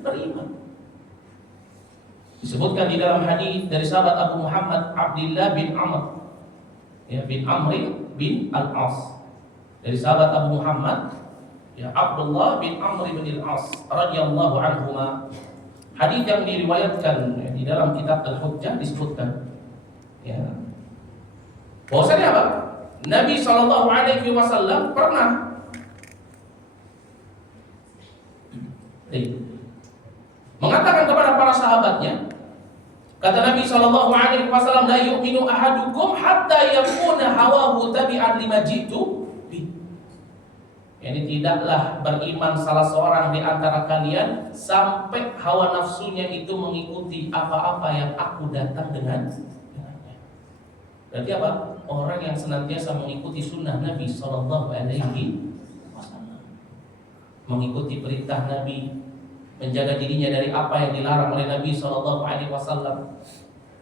beriman. Disebutkan di dalam hadis dari sahabat Abu Muhammad Abdullah bin Amr, ya, bin Amr bin Al-As. Dari sahabat Abu Muhammad, ya, Abdullah bin Amr bin Al-As radhiyallahu anhuma. Hadis yang diriwayatkan, ya, di dalam kitab Al-Hujjah disebutkan, ya, bahwasanya apa? Nabi Shallallahu Alaihi Wasallam pernah mengatakan kepada para sahabatnya, kata Nabi Shallallahu Alaihi Wasallam, la yu'minu ahadukum hatta yakuna hawahu tabi'an lima jitu bi. Yani tidaklah beriman salah seorang di antara kalian sampai hawa nafsunya itu mengikuti apa-apa yang aku datang dengannya. Berarti apa? Orang yang senantiasa mengikuti sunnah Nabi Sallallahu Alaihi Wasallam, mengikuti perintah Nabi, menjaga dirinya dari apa yang dilarang oleh Nabi Sallallahu Alaihi Wasallam.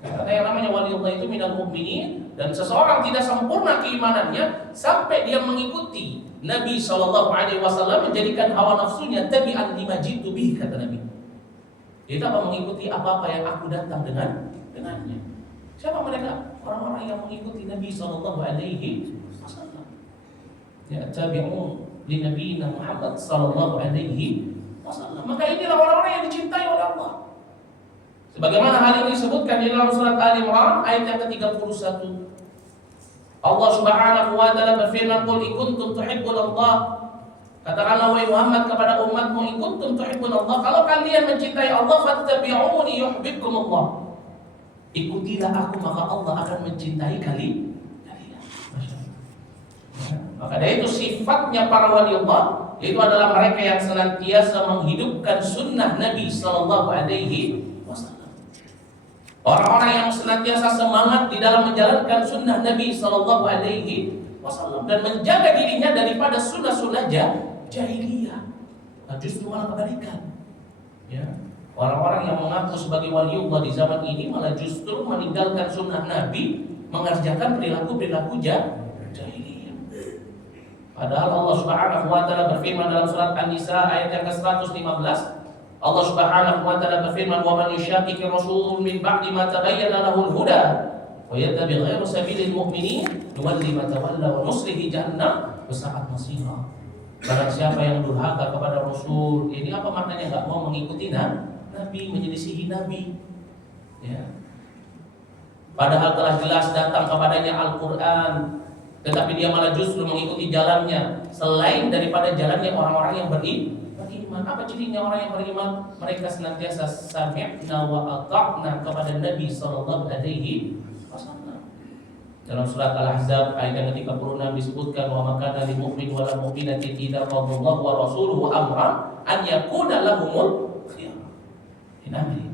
Karena yang namanya wali Allah itu minal mu'minin, dan seseorang tidak sempurna keimanannya sampai dia mengikuti Nabi Sallallahu Alaihi Wasallam, menjadikan hawa nafsunya tabi'an lima jitu bih, kata Nabi. Itu apa? Mengikuti apa-apa yang aku datang dengannya. Siapa mereka? Orang-orang yang mengikuti Nabi Sallallahu Alaihi Wasallam. Ya, tabi'un li Nabi Muhammad Sallallahu Alaihi Wasallam. Maka inilah orang-orang yang dicintai oleh Allah. Sebagaimana hal ini disebutkan di dalam surat Ali Imran ayat yang ke-31. Allah Subhanahu wa taala berfirman, "Qul in kuntum tuhibbunallah." Katakanlah wahai Muhammad kepada umatmu, "In kuntum tuhibbunallah." Kalau kalian mencintai Allah, fattabi'uni yuhibbukumullah. Ikutilah aku, maka Allah akan mencintai kalian. Maka dari itu sifatnya para wali Allah itu adalah mereka yang senantiasa menghidupkan sunnah Nabi Sallallahu Alaihi Wasallam. Orang-orang yang senantiasa semangat di dalam menjalankan sunnah Nabi Sallallahu Alaihi Wasallam dan menjaga dirinya daripada sunnah-sunnah jahiliyah. Nah, justru malah kebalikan. Ya. Orang-orang yang mengaku sebagai waliullah di zaman ini malah justru meninggalkan sunnah Nabi, mengerjakan perilaku-perilaku jahiliyah. Padahal Allah Subhanahu wa taala berfirman dalam surat An-Nisa ayat yang ke-115. Allah Subhanahu wa taala berfirman, "Wa man yushaqiqir rasul min ba'di ma tabayyana lahul huda, wa yattabi' ghayra sabilil mu'minin nuwalli ma tawalla wa nuslihi jahannam wa sa'at masira. Barang siapa yang durhaka kepada Rasul, ini apa maknanya? Enggak mau mengikuti Nabi, menyelisihi Nabi. Ya. Padahal telah jelas datang kepadanya Al-Quran, tetapi dia malah justru mengikuti jalannya selain daripada jalannya orang-orang yang beriman. Apa cirinya orang yang beriman? Mereka senantiasa sami'na wa ata'na kepada Nabi sallallahu alaihi wasallam. Dalam surat Al-Ahzab ayat yang ke-36 disebutkan, wa makana lil mu'min wa lil mu'minati idza qadallahu wa rasuluhu amran an yakuna lahumul khiyarah min amri.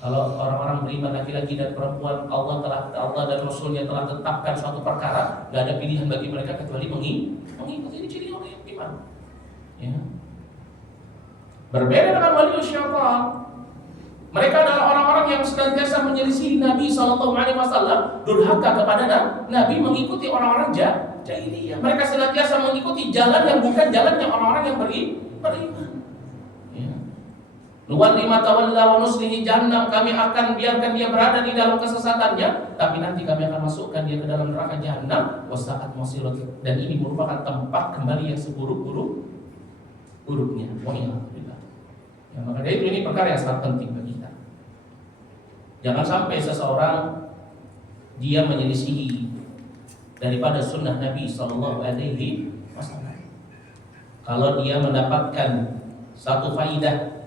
Kalau orang-orang beriman laki-laki dan perempuan, Allah dan Rasulnya telah tetapkan suatu perkara, tidak ada pilihan bagi mereka kecuali mengikuti. Ini ciri orang yang beriman. Ya. Berbeda dengan wali syaitan. Mereka adalah orang-orang yang senantiasa menyelisih Nabi SAW, durhaka kepada Nabi, mengikuti orang-orang jahiliyah. Mereka senantiasa mengikuti jalan yang bukan jalannya orang-orang yang beriman. Nuwalli ma tawalla wa nuslihi jahannam, kami akan biarkan dia berada di dalam kesesatannya, tapi nanti kami akan masukkan dia ke dalam neraka jahannam, wa sa'at masira, dan ini merupakan tempat kembali yang seburuk-buruknya. Ya, maka dari itu ini perkara yang sangat penting bagi kita. Jangan sampai seseorang dia menyelisihi daripada sunnah Nabi sallallahu alaihi wasallam. Kalau dia mendapatkan satu faidah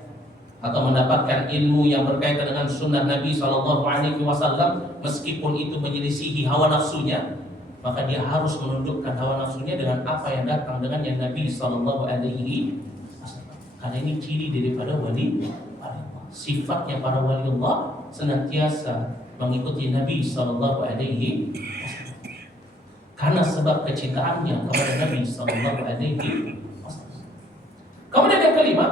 atau mendapatkan ilmu yang berkaitan dengan sunnah Nabi sallallahu alaihi wasallam, meskipun itu menyelisihi hawa nafsunya, maka dia harus menundukkan hawa nafsunya dengan apa yang datang dengan yang Nabi sallallahu alaihi wasallam. Karena ini ciri daripada wali Allah. Sifatnya para wali Allah senantiasa mengikuti Nabi sallallahu alaihi wasallam. Karena sebab kecintaannya kepada Nabi sallallahu alaihi wasallam. Kemudian yang kelima,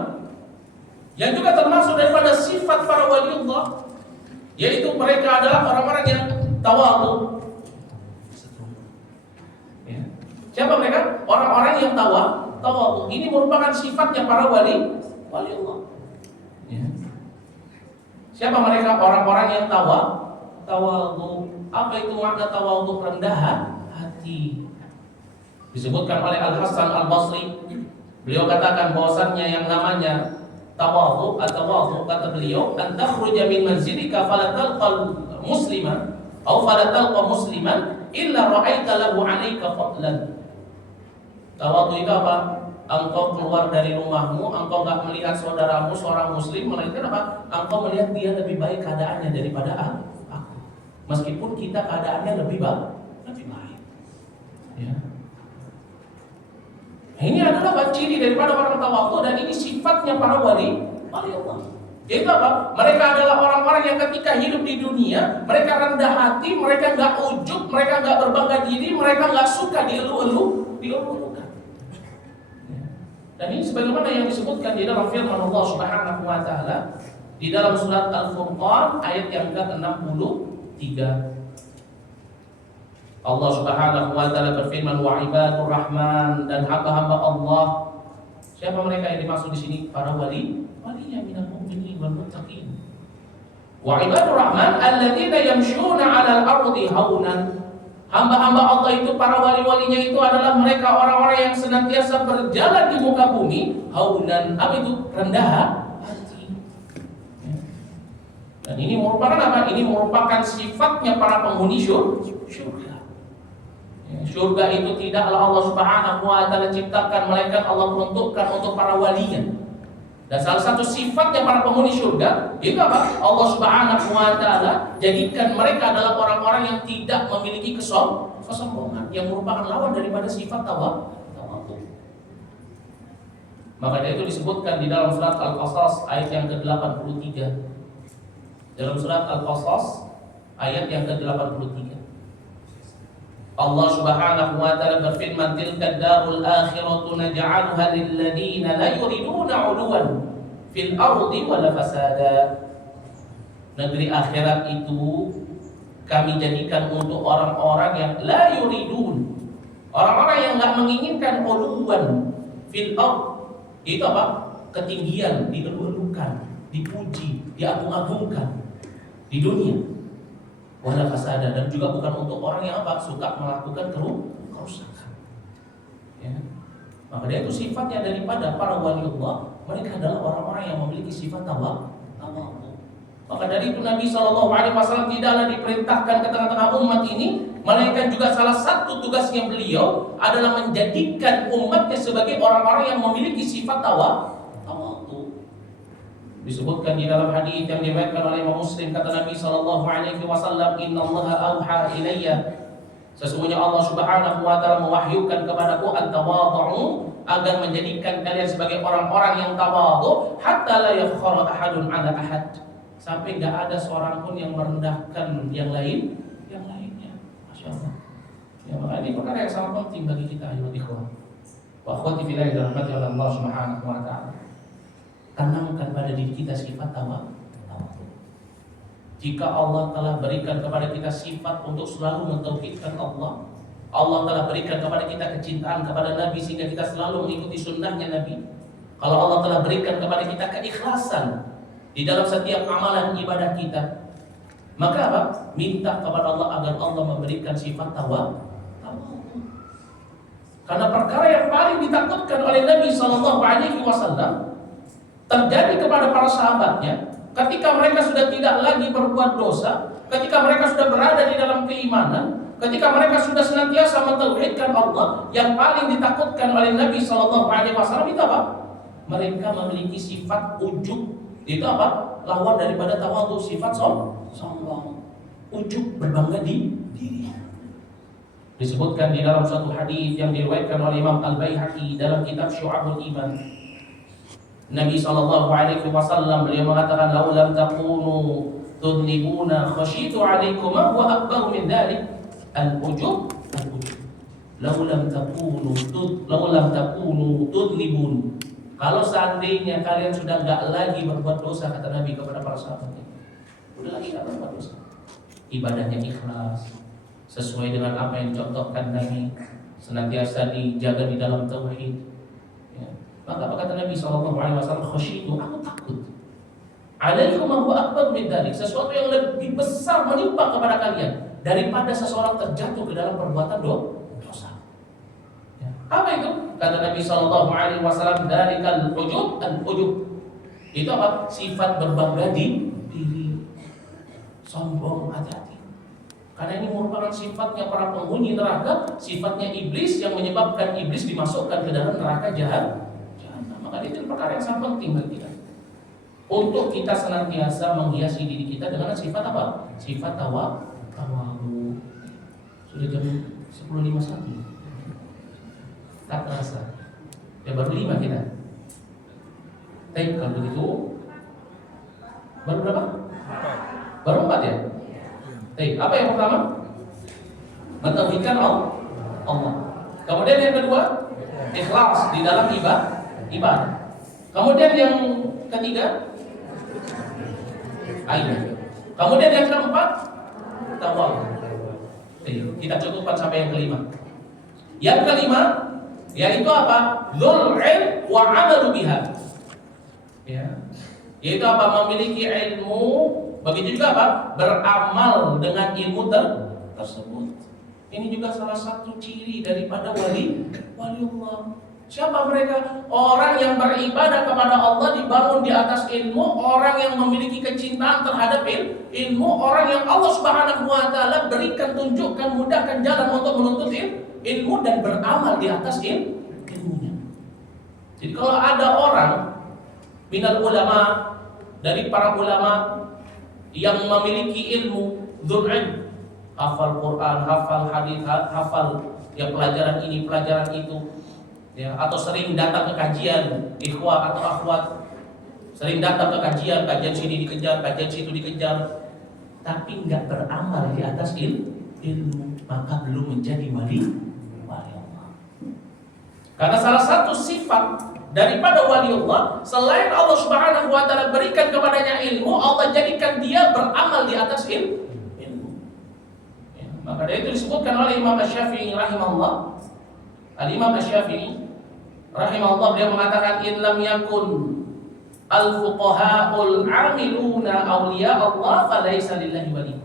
yang juga termasuk daripada sifat para wali Allah, yaitu mereka adalah orang-orang yang tawadhu. Ya. Siapa mereka? Orang-orang yang tawadhu. Ini merupakan sifatnya para wali Allah. Ya. Siapa mereka? Orang-orang yang tawadhu. Apa itu makna tawadhu? Rendah hati. Disebutkan oleh Al-Hasan Al-Basri. Beliau katakan bahwasannya yang namanya tawadhu atau kata beliau, an takhruja min manzilika fala talqa musliman atau fala talqa musliman illa ra'aita lahu 'alaika fadlan. Tawadhu itu apa? Engkau keluar dari rumahmu, engkau enggak melihat saudaramu seorang muslim, melainkan apa? Engkau melihat dia lebih baik keadaannya daripada aku. Meskipun kita keadaannya lebih baik. Ya. Ini adalah ciri daripada orang tawadhu, dan ini sifatnya para wali Allah. Yaitu apa? Mereka adalah orang-orang yang ketika hidup di dunia, mereka rendah hati, mereka enggak ujub, mereka enggak berbangga diri, mereka enggak suka dielu-elukan. Dan ini sebagaimana yang disebutkan di dalam firman Allah Subhanahu wa taala di dalam surat Al-Furqan ayat yang ke-63. Allah Subhanahu wa taala berfirman, wa ibadur rahman, dan hamba-hamba Allah. Siapa mereka yang dimaksud di sini? Para walinya minal mu'minin wal muttaqin. Wa ibadur rahman alladzina yamshuna 'alal ardi haunan. Hamba-hamba Allah itu, para wali-walinya itu adalah mereka orang-orang yang senantiasa berjalan di muka bumi haunan. Apa itu? Rendah hati. Dan ini merupakan apa? Ini merupakan sifatnya para penghuni syurga. Surga itu tidaklah Allah Subhanahu wa taala ciptakan, melainkan Allah peruntukkan untuk para walinya. Dan salah satu sifatnya para penghuni surga itu apa? Allah Subhanahu wa taala jadikan mereka adalah orang-orang yang tidak memiliki kesombongan, yang merupakan lawan daripada sifat tawadhu. Maka dari itu disebutkan di dalam surat Al-Qasas ayat yang ke-83. Dalam surat Al-Qasas ayat yang ke-83, Allah Subhanahu wa taala berfirman, tilka darul akhiratu naj'aluha lil ladzina la yuriduna 'uluwan fil ardi wala fasada. Negeri akhirat itu kami jadikan untuk orang-orang yang la yuridun, orang-orang yang enggak menginginkan 'uluwan fil ardi. Itu apa? Ketinggian, dielu-elukan, dipuji, diagung-agungkan di dunia. wala fasada, dan juga bukan untuk orang yang apa? Suka melakukan kerusakan. Ya. Maka dia itu sifatnya daripada para waliullah, mereka adalah orang-orang yang memiliki sifat tawadhu. Maka dari itu Nabi SAW tidaklah diperintahkan ke tengah-tengah umat ini, melainkan juga salah satu tugasnya beliau adalah menjadikan umatnya sebagai orang-orang yang memiliki sifat tawadhu. Disebutkan di dalam hadis yang diriwayatkan oleh Imam Muslim, kata Nabi SAW, "Innallaha auha ilayya." Sesungguhnya Allah Subhanahu wa taala mewahyukan kepadaku an-tawadhu, agar menjadikan kalian sebagai orang-orang yang tawadhu, hatta la yakhara ahadun 'ala ahad. Sampai enggak ada seorang pun yang merendahkan yang lainnya. Masya Allah. Ya, maka ini perkara yang sangat penting bagi kita, ayo ikhwan. Wa akhwati fillah dirahmati oleh Allah Subhanahu wa taala. Tanamkan pada diri kita sifat tawadhu. Jika Allah telah berikan kepada kita sifat untuk selalu mentauhidkan Allah, Allah telah berikan kepada kita kecintaan kepada Nabi sehingga kita selalu mengikuti sunnahnya Nabi. Kalau Allah telah berikan kepada kita keikhlasan di dalam setiap amalan ibadah kita, maka apa? Minta kepada Allah agar Allah memberikan sifat tawadhu. Karena perkara yang paling ditakutkan oleh Nabi SAW terjadi kepada para sahabatnya ketika mereka sudah tidak lagi berbuat dosa, ketika mereka sudah berada di dalam keimanan, ketika mereka sudah senantiasa mentauhidkan Allah. Yang paling ditakutkan oleh Nabi SAW itu apa? Mereka memiliki sifat ujub. Itu apa? Lawan daripada tawadhu, sifat sombong. Ujub, berbangga di diri. Disebutkan di dalam suatu hadis yang diriwayatkan oleh Imam Al-Baihaqi dalam kitab Syu'abul Iman. Nabi SAW beliau mengatakan, "Lau lam takunu tudnibuna khasyitu 'alaikum wa akbaru min dzalik al-ujub al-ujub. Lau lam takunu tudnibun." Kalau seandainya kalian sudah enggak lagi berbuat dosa, kata Nabi kepada para sahabatnya, udah lagi enggak berbuat dosa, ibadahnya ikhlas, sesuai dengan apa yang dicontohkan Nabi, senantiasa dijaga di dalam tauhid. Ya. Maka apa kata Nabi SAW? Khasyitu, aku takut. Alaikum ma huwa akbar min dzalik, sesuatu yang lebih besar menimpa kepada kalian daripada seseorang terjatuh ke dalam perbuatan dosa. Ya. Apa itu? Kata Nabi SAW, "Dzalikal ujub al-ujub." Itu apa? Sifat berbangga di diri, sombong, hati-hati. Karena ini merupakan sifatnya para penghuni neraka, sifatnya iblis yang menyebabkan iblis dimasukkan ke dalam neraka jahanam. Maka itu perkara yang sangat penting bagi kita. Untuk kita senantiasa menghiasi diri kita dengan sifat apa? Sifat tawadhu. Sudah jam 10.51. Tak terasa. Ya baru 5 kita. Tapi kalau begitu baru berapa? Baru 4 ya? Baik, apa yang pertama? Mentauhidkan Allah. Kemudian yang kedua, ikhlas di dalam ibadah. Kemudian yang ketiga, ayat. Kemudian yang keempat, tawadhu. Kita cukupkan sampai yang kelima. Yang kelima, yaitu apa? Dzul ilm wa 'amalu biha. Ya. Yaitu apa? Memiliki ilmu, begitu juga apa? Beramal dengan ilmu tersebut. Ini juga salah satu ciri daripada waliullah. Siapa mereka? Orang yang beribadah kepada Allah dibangun di atas ilmu, orang yang memiliki kecintaan terhadap ilmu, orang yang Allah Subhanahu wa taala berikan, tunjukkan, mudahkan jalan untuk menuntut ilmu dan beramal di atas ilmunya. Jadi kalau ada orang minal ulama, dari para ulama yang memiliki ilmu, dzul, hafal Quran, hafal hadis, hafal ya pelajaran ini, pelajaran itu, ya, atau sering datang ke kajian, ikhwah atau akhwat, sering datang ke kajian sini dikejar, kajian situ dikejar, tapi enggak beramal di atas ilmu, maka belum menjadi wali Allah. Karena salah satu sifat daripada waliullah, selain Allah Subhanahu wa taala berikan kepadanya ilmu, Allah jadikan dia beramal di atas ilmu. Ya, maka dari itu disebutkan oleh Imam Asy-Syafi'i rahimahullah. Al-Imam Asy-Syafi'i rahimahullah, beliau mengatakan, "In lam yakun al-fuqaha'ul 'amiluna awliya Allah falaysa lillahi wali."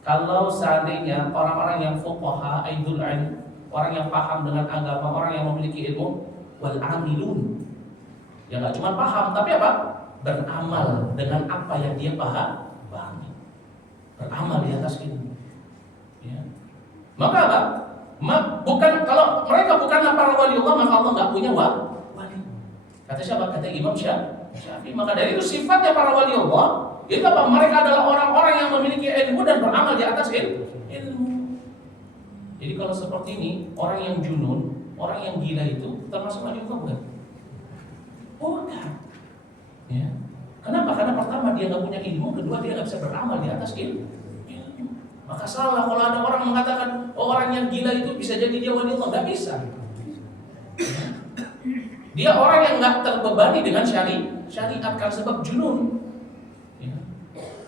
Kalau seandainya orang-orang yang fuqaha, aidul ilm, orang yang paham dengan agama, orang yang memiliki ilmu, wal amilun, ya nggak cuma paham, tapi apa? Beramal dengan apa yang dia pahami. Beramal di atas ilmu. Ya. Maka apa? Bukan, kalau mereka bukanlah para wali Allah, maka Allah nggak punya wali. Kata siapa? Kata Imam Syafi'i. Maka dari itu sifatnya para wali Allah itu apa? Mereka adalah orang-orang yang memiliki ilmu dan beramal di atas ilmu. Jadi kalau seperti ini, orang yang junun, orang yang gila itu termasuk wali Allah bukan? Bukan. Ya. Kenapa? Karena pertama dia nggak punya ilmu, kedua dia nggak bisa beramal di atas ilmu. Maka salah kalau ada orang mengatakan orang yang gila itu bisa jadi dia wali Allah, nggak bisa. Dia orang yang nggak terbebani dengan syariat karena sebab junun.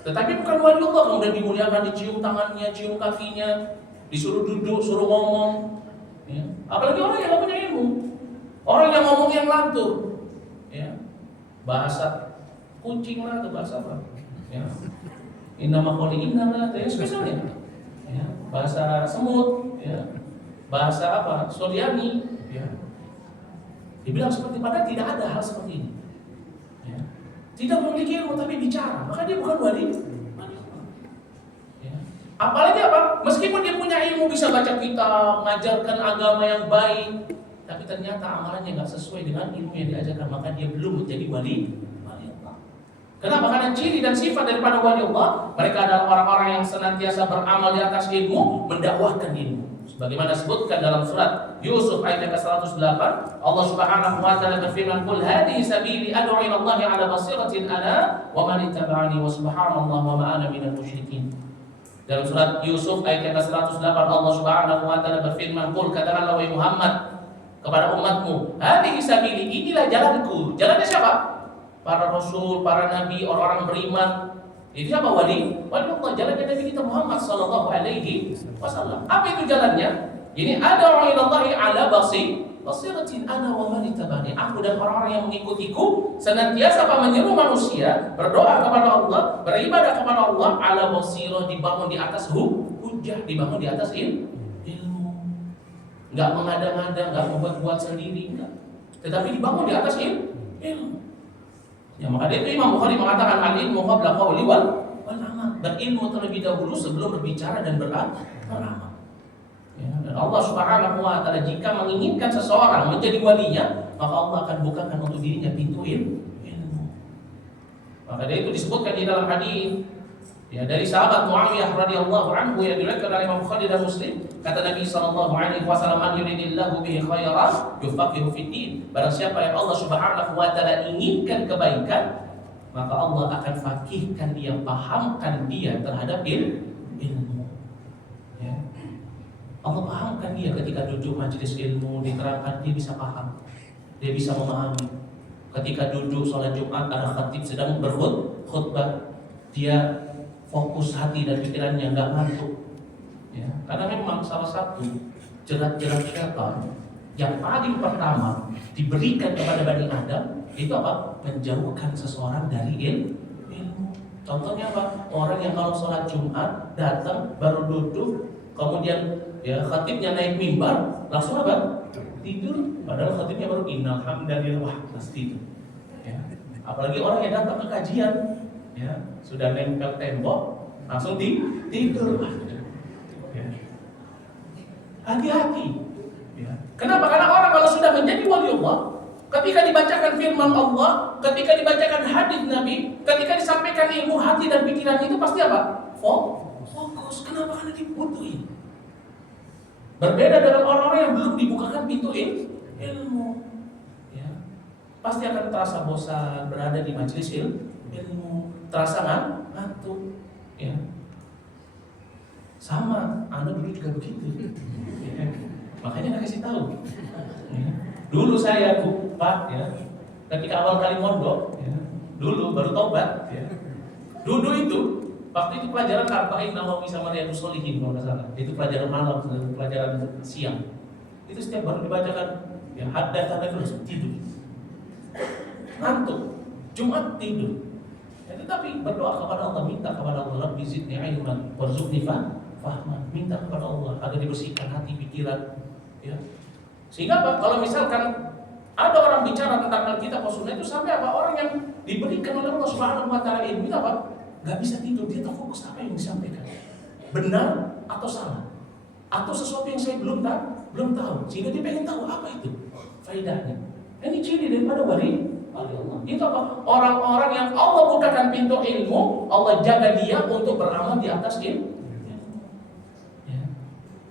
Tetapi bukan wali Allah, kemudian dimuliakan, dicium tangannya, cium kakinya, disuruh duduk, suruh ngomong. Ya. Apalagi orang yang gak punya ilmu, orang yang ngomong yang lantur, ya. Bahasa kucing lah atau bahasa apa? Ya. Innama qoli innama ya spesialnya. Ya. Bahasa semut, ya. Bahasa apa? Soliani. Ya. Dibilang seperti padahal tidak ada hal seperti ini. Ya. Tidak memiliki ilmu tapi bicara, maka dia bukan wali. Ya. Apalagi apa? Meskipun dia punya ilmu, bisa baca kitab, mengajarkan agama yang baik, tapi ternyata amalannya nggak sesuai dengan ilmu yang diajarkan, maka dia belum menjadi wali Allah. Kenapa? Karena ciri dan sifat daripada wali Allah, mereka adalah orang-orang yang senantiasa beramal di atas ilmu, mendakwahkan ilmu. Sebagaimana disebutkan dalam surat Yusuf ayat ke-108, Allah Subhanahu wa taala berfirman, "Qul hadhihi sabili ad'u ila Allah 'ala basiratin ana wa man ittaba'ani wa subhanallahi wa ma ana minal musyrikin." Dalam surat Yusuf ayat ke-108 Allah Subhanahu wa taala berfirman, "Qul katakanlah wahai Muhammad kepada umatmu, hadhihi sabili, inilah jalanku." Jalannya siapa? Para rasul, para nabi, orang-orang beriman. Itu siapa wali? Wali Allah, jalannya Nabi kita Muhammad sallallahu alaihi wasallam. Apa itu jalannya? Ini ada orang ilallahi ala basiratin ana wa man ittaba'ani. Aku dan orang-orang yang mengikutiku senantiasa menyeru manusia berdoa kepada Allah, beribadah kepada Allah ala basirah, dibangun di atas hujjah, dibangun di atas ilmu. Enggak mengada-ngada, enggak membuat-buat sendiri, enggak. Tetapi dibangun di atas ilmu. Ya, maka itu Imam Bukhari mengatakan al-ilmu qabla qawli wal amal. Berilmu terlebih dahulu sebelum berbicara dan beramal. Ya, dan Allah Subhanahu wa taala jika menginginkan seseorang menjadi walinya, maka Allah akan bukakan untuk dirinya pintu ilmu. Maka dari itu disebutkan di dalam hadis ya dari sahabat Muawiyah radhiyallahu anhu yang diriwayatkan oleh Imam Bukhari dan Muslim, kata Nabi sallallahu alaihi wasallam, "Man yuridillahu bihi khairan yufaqihu fid din." Barang siapa yang Allah Subhanahu wa taala inginkan kebaikan, maka Allah akan fakihkan dia, pahamkan dia terhadap ilmu. Ya. Allah pahamkan dia ketika duduk majelis ilmu, diterangkan, dia bisa paham, dia bisa memahami. Ketika duduk sholat Jumat ada khatib sedang berkhutbah, dia fokus hati dan pikirannya, nggak ngantuk. Ya, karena memang salah satu jerat-jerat syaitan yang paling pertama diberikan kepada Bani Adam itu apa? Menjauhkan seseorang dari ilmu. Contohnya apa? Orang yang kalau sholat Jumat datang baru duduk, kemudian ya khatibnya naik mimbar, langsung apa? Tidur. Padahal khatibnya baru innal hamdalillah, pasti itu. Ya. Apalagi orang yang datang ke kajian, ya sudah nempel tembok, langsung tidur. Ya. Hati-hati. Ya. Kenapa? Karena orang kalau sudah menjadi wali Allah, ketika dibacakan firman Allah, ketika dibacakan hadis Nabi, ketika disampaikan ilmu, hati dan pikiran itu pasti apa? Fokus. Kenapa? Karena dibutuhin. Berbeda dengan orang-orang yang belum dibukakan pintu ilmu. Ya. Pasti akan terasa bosan berada di majelis ilmu, terasa ngantuk. Ya. Sama, Anda dulu juga begitu. Ya. Makanya saya kasih tahu. Ya. Dulu saya Pak, ya, ketika awal kali mondok, ya, dulu baru tobat, ya. Dulu itu, waktu itu pelajaran Arba'in Nawawi sama Riyadhus Shalihin kalau nggak salah. Itu pelajaran malam, pelajaran siang. Itu setiap baru dibacakan, ya hadats langsung tidur, ngantuk. Jumat tidur. Ya, Tetapi berdoa kepada Allah, minta kepada Allah, Rabbi zidni ilman warzuqni fahman, minta kepada Allah agar dibersihkan hati pikiran, ya. Sehingga apa? Kalau misalkan ada orang bicara tentang Alkitab atau Sunnah itu sampai apa? Orang yang diberikan oleh Allah Subhanahu wa taala ilmu apa? Gak bisa tidur, dia terfokus apa yang disampaikan. Benar atau salah? Atau sesuatu yang saya belum tahu. Sehingga dia pengen tahu apa itu faedahnya. Ini ciri daripada wali Allah. Itu apa? Orang-orang yang Allah bukakan pintu ilmu, Allah jaga dia untuk beramal di atas ilmu. Ya.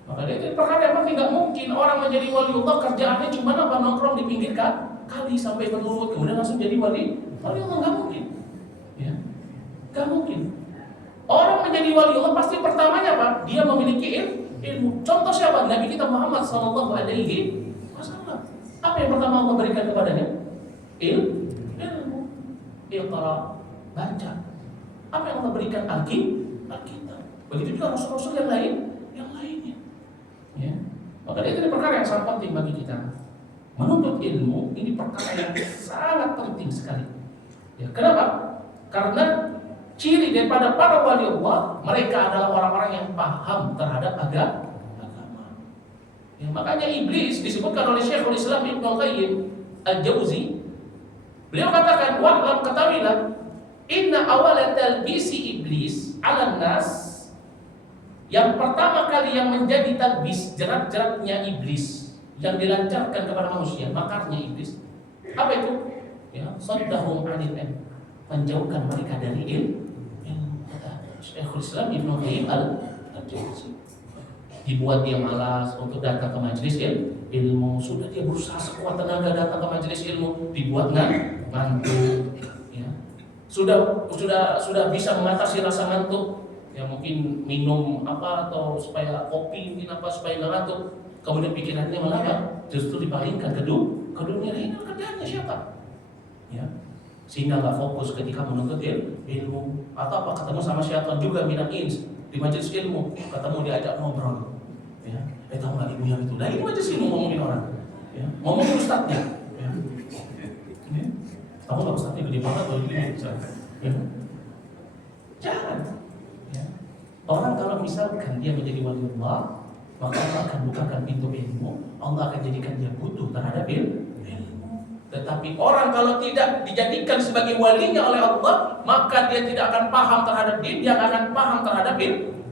Maka itu perkara yang tidak mungkin orang menjadi wali Allah kerjaannya cuma apa? Nongkrong di pinggir kali sampai berlutut kemudian langsung jadi wali Allah, nggak mungkin. Ya. Nggak mungkin. Orang menjadi wali Allah pasti pertamanya apa? Dia memiliki ilmu. Contoh siapa? Nabi kita Muhammad sallallahu alaihi wasallam. Apa yang pertama Allah berikan kepadanya? Ilmu. Iqra, baca. Apa yang Allah berikan? Alkitab. Begitu juga rasul-rasul yang lainnya. Ya. Maka itu perkara yang sangat penting bagi kita. Menuntut ilmu ini perkara yang sangat penting sekali. Ya, kenapa? Karena ciri daripada para wali Allah, mereka adalah orang-orang yang paham terhadap agama. Ya, makanya iblis disebutkan oleh Syekhul Islam Ibnu Qayyim Al-Jauzi. Beliau katakan, wa'lam, ketahuilah, inna awala talbisi iblis 'alan nas, yang pertama kali yang menjadi talbis, jerat-jeratnya iblis yang dilancarkan kepada manusia, makarnya iblis. Apa itu? Ya, saddahum 'anil ilm, menjauhkan mereka dari ilmu. Syekhul Islam Ibnu Qayyim Al-Jauzi. Dibuat dia malas untuk datang ke majelis ilmu. Sudah dia berusaha sekuat tenaga datang ke majelis ilmu, dibuat ngantuk. Ya. Sudah bisa mengatasi rasa ngantuk. Ya mungkin minum apa atau supaya kopi mungkin apa supaya nggak ngantuk. Kemudian pikirannya malah apa? Justru dipalingkan ke dunia lain. Kerjaannya siapa? Ya. Sehingga nggak fokus ketika menuntut ilmu. Atau apa ketemu sama syaitan juga minat ins di majelis ilmu, ketemu diajak ngobrol. Ya, tahu nggak ibu yang itu? Nah ini majelis ilmu ngomongin orang. Ya, ngomongin ustadznya. Ya. Ya. Tahu nggak ustadznya gede banget atau gini? Ya. Jangan. Ya. Orang kalau misalkan dia menjadi wali Allah, maka Allah akan bukakan pintu ilmu. Allah akan jadikan dia butuh terhadap ilmu. Tetapi orang kalau tidak dijadikan sebagai walinya oleh Allah, maka dia tidak akan paham terhadap din, dia akan paham terhadap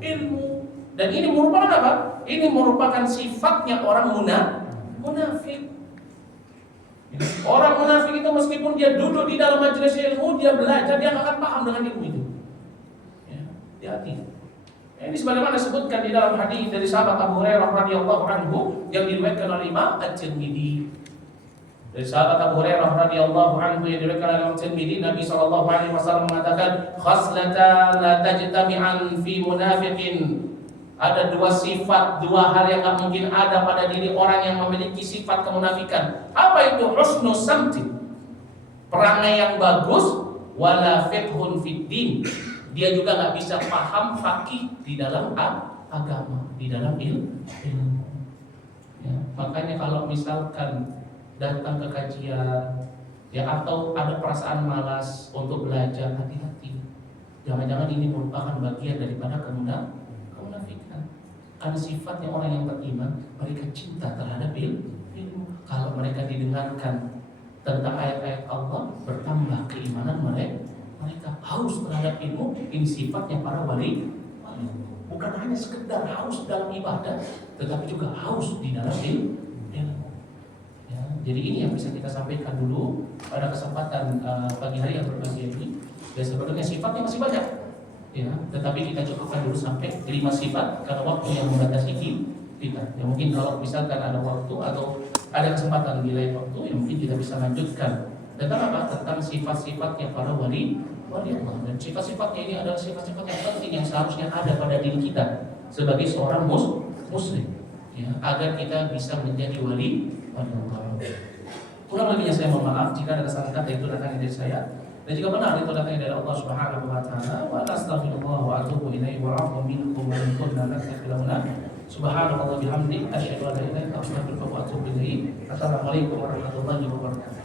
ilmu. Dan ini merupakan apa? Ini merupakan sifatnya orang munafik. Orang munafik itu meskipun dia duduk di dalam majelis ilmu, dia belajar, dia akan paham dengan ilmu itu. Ya, hati-hati. Ini sebagaimana disebutkan di dalam hadis dari sahabat Abu Hurairah radhiyallahu anhu yang diriwayatkan oleh Imam At-Tirmidzi. Dari sahabat Abu Hurairah radhiyallahu anhu yang diriwayatkan oleh At-Tirmidzi, Nabi sallallahu alaihi wasallam mengatakan, "Khaslatan la tajtami'an fi munafiqin." Ada dua sifat, dua hal yang tak mungkin ada pada diri orang yang memiliki sifat kemunafikan. Apa itu? Husnus samti, perangai yang bagus, wala fiqhun fid din. Dia juga nggak bisa paham fakih di dalam agama, di dalam ilmu. Ya, makanya kalau misalkan datang ke kajian, ya atau ada perasaan malas untuk belajar, hati-hati. Jangan-jangan ini merupakan bagian daripada kemunafikan. Karena sifatnya orang yang beriman, mereka cinta terhadap ilmu. Kalau mereka didengarkan tentang ayat-ayat Allah, bertambah keimanan mereka. Mereka haus terhadap ilmu. Ini sifatnya para wali. Bukan hanya sekedar haus dalam ibadah, tetapi juga haus di dalam ilmu. Ya, jadi ini yang bisa kita sampaikan dulu pada kesempatan pagi hari yang berbahagia ini. Dan sebetulnya sifatnya masih banyak. Ya, tetapi kita cukupkan dulu sampai 5 sifat karena waktu yang membatasi kita. Ya mungkin kalau misalkan ada waktu atau ada kesempatan di lain waktu, ya mungkin kita bisa lanjutkan tentang apa? Tentang sifat-sifatnya para wali Allah. Dan sifat-sifatnya ini adalah sifat-sifat yang penting yang seharusnya ada pada diri kita sebagai seorang muslim. Ya, agar kita bisa menjadi wali Allah. Kurang lebihnya saya mohon maaf jika ada kesalahan kata itu datang dari saya. Dan jika benar itu datangnya dari Allah Subhanahu wa taala, wa astaghfirullah wa atubu ilaihi wa a'udzu minkum wa min kulli nastaghfiruna. Subhanallah bihamdi asyhadu an la ilaha illa anta astaghfiruka wa atubu ilaihi. Assalamualaikum warahmatullahi wabarakatuh.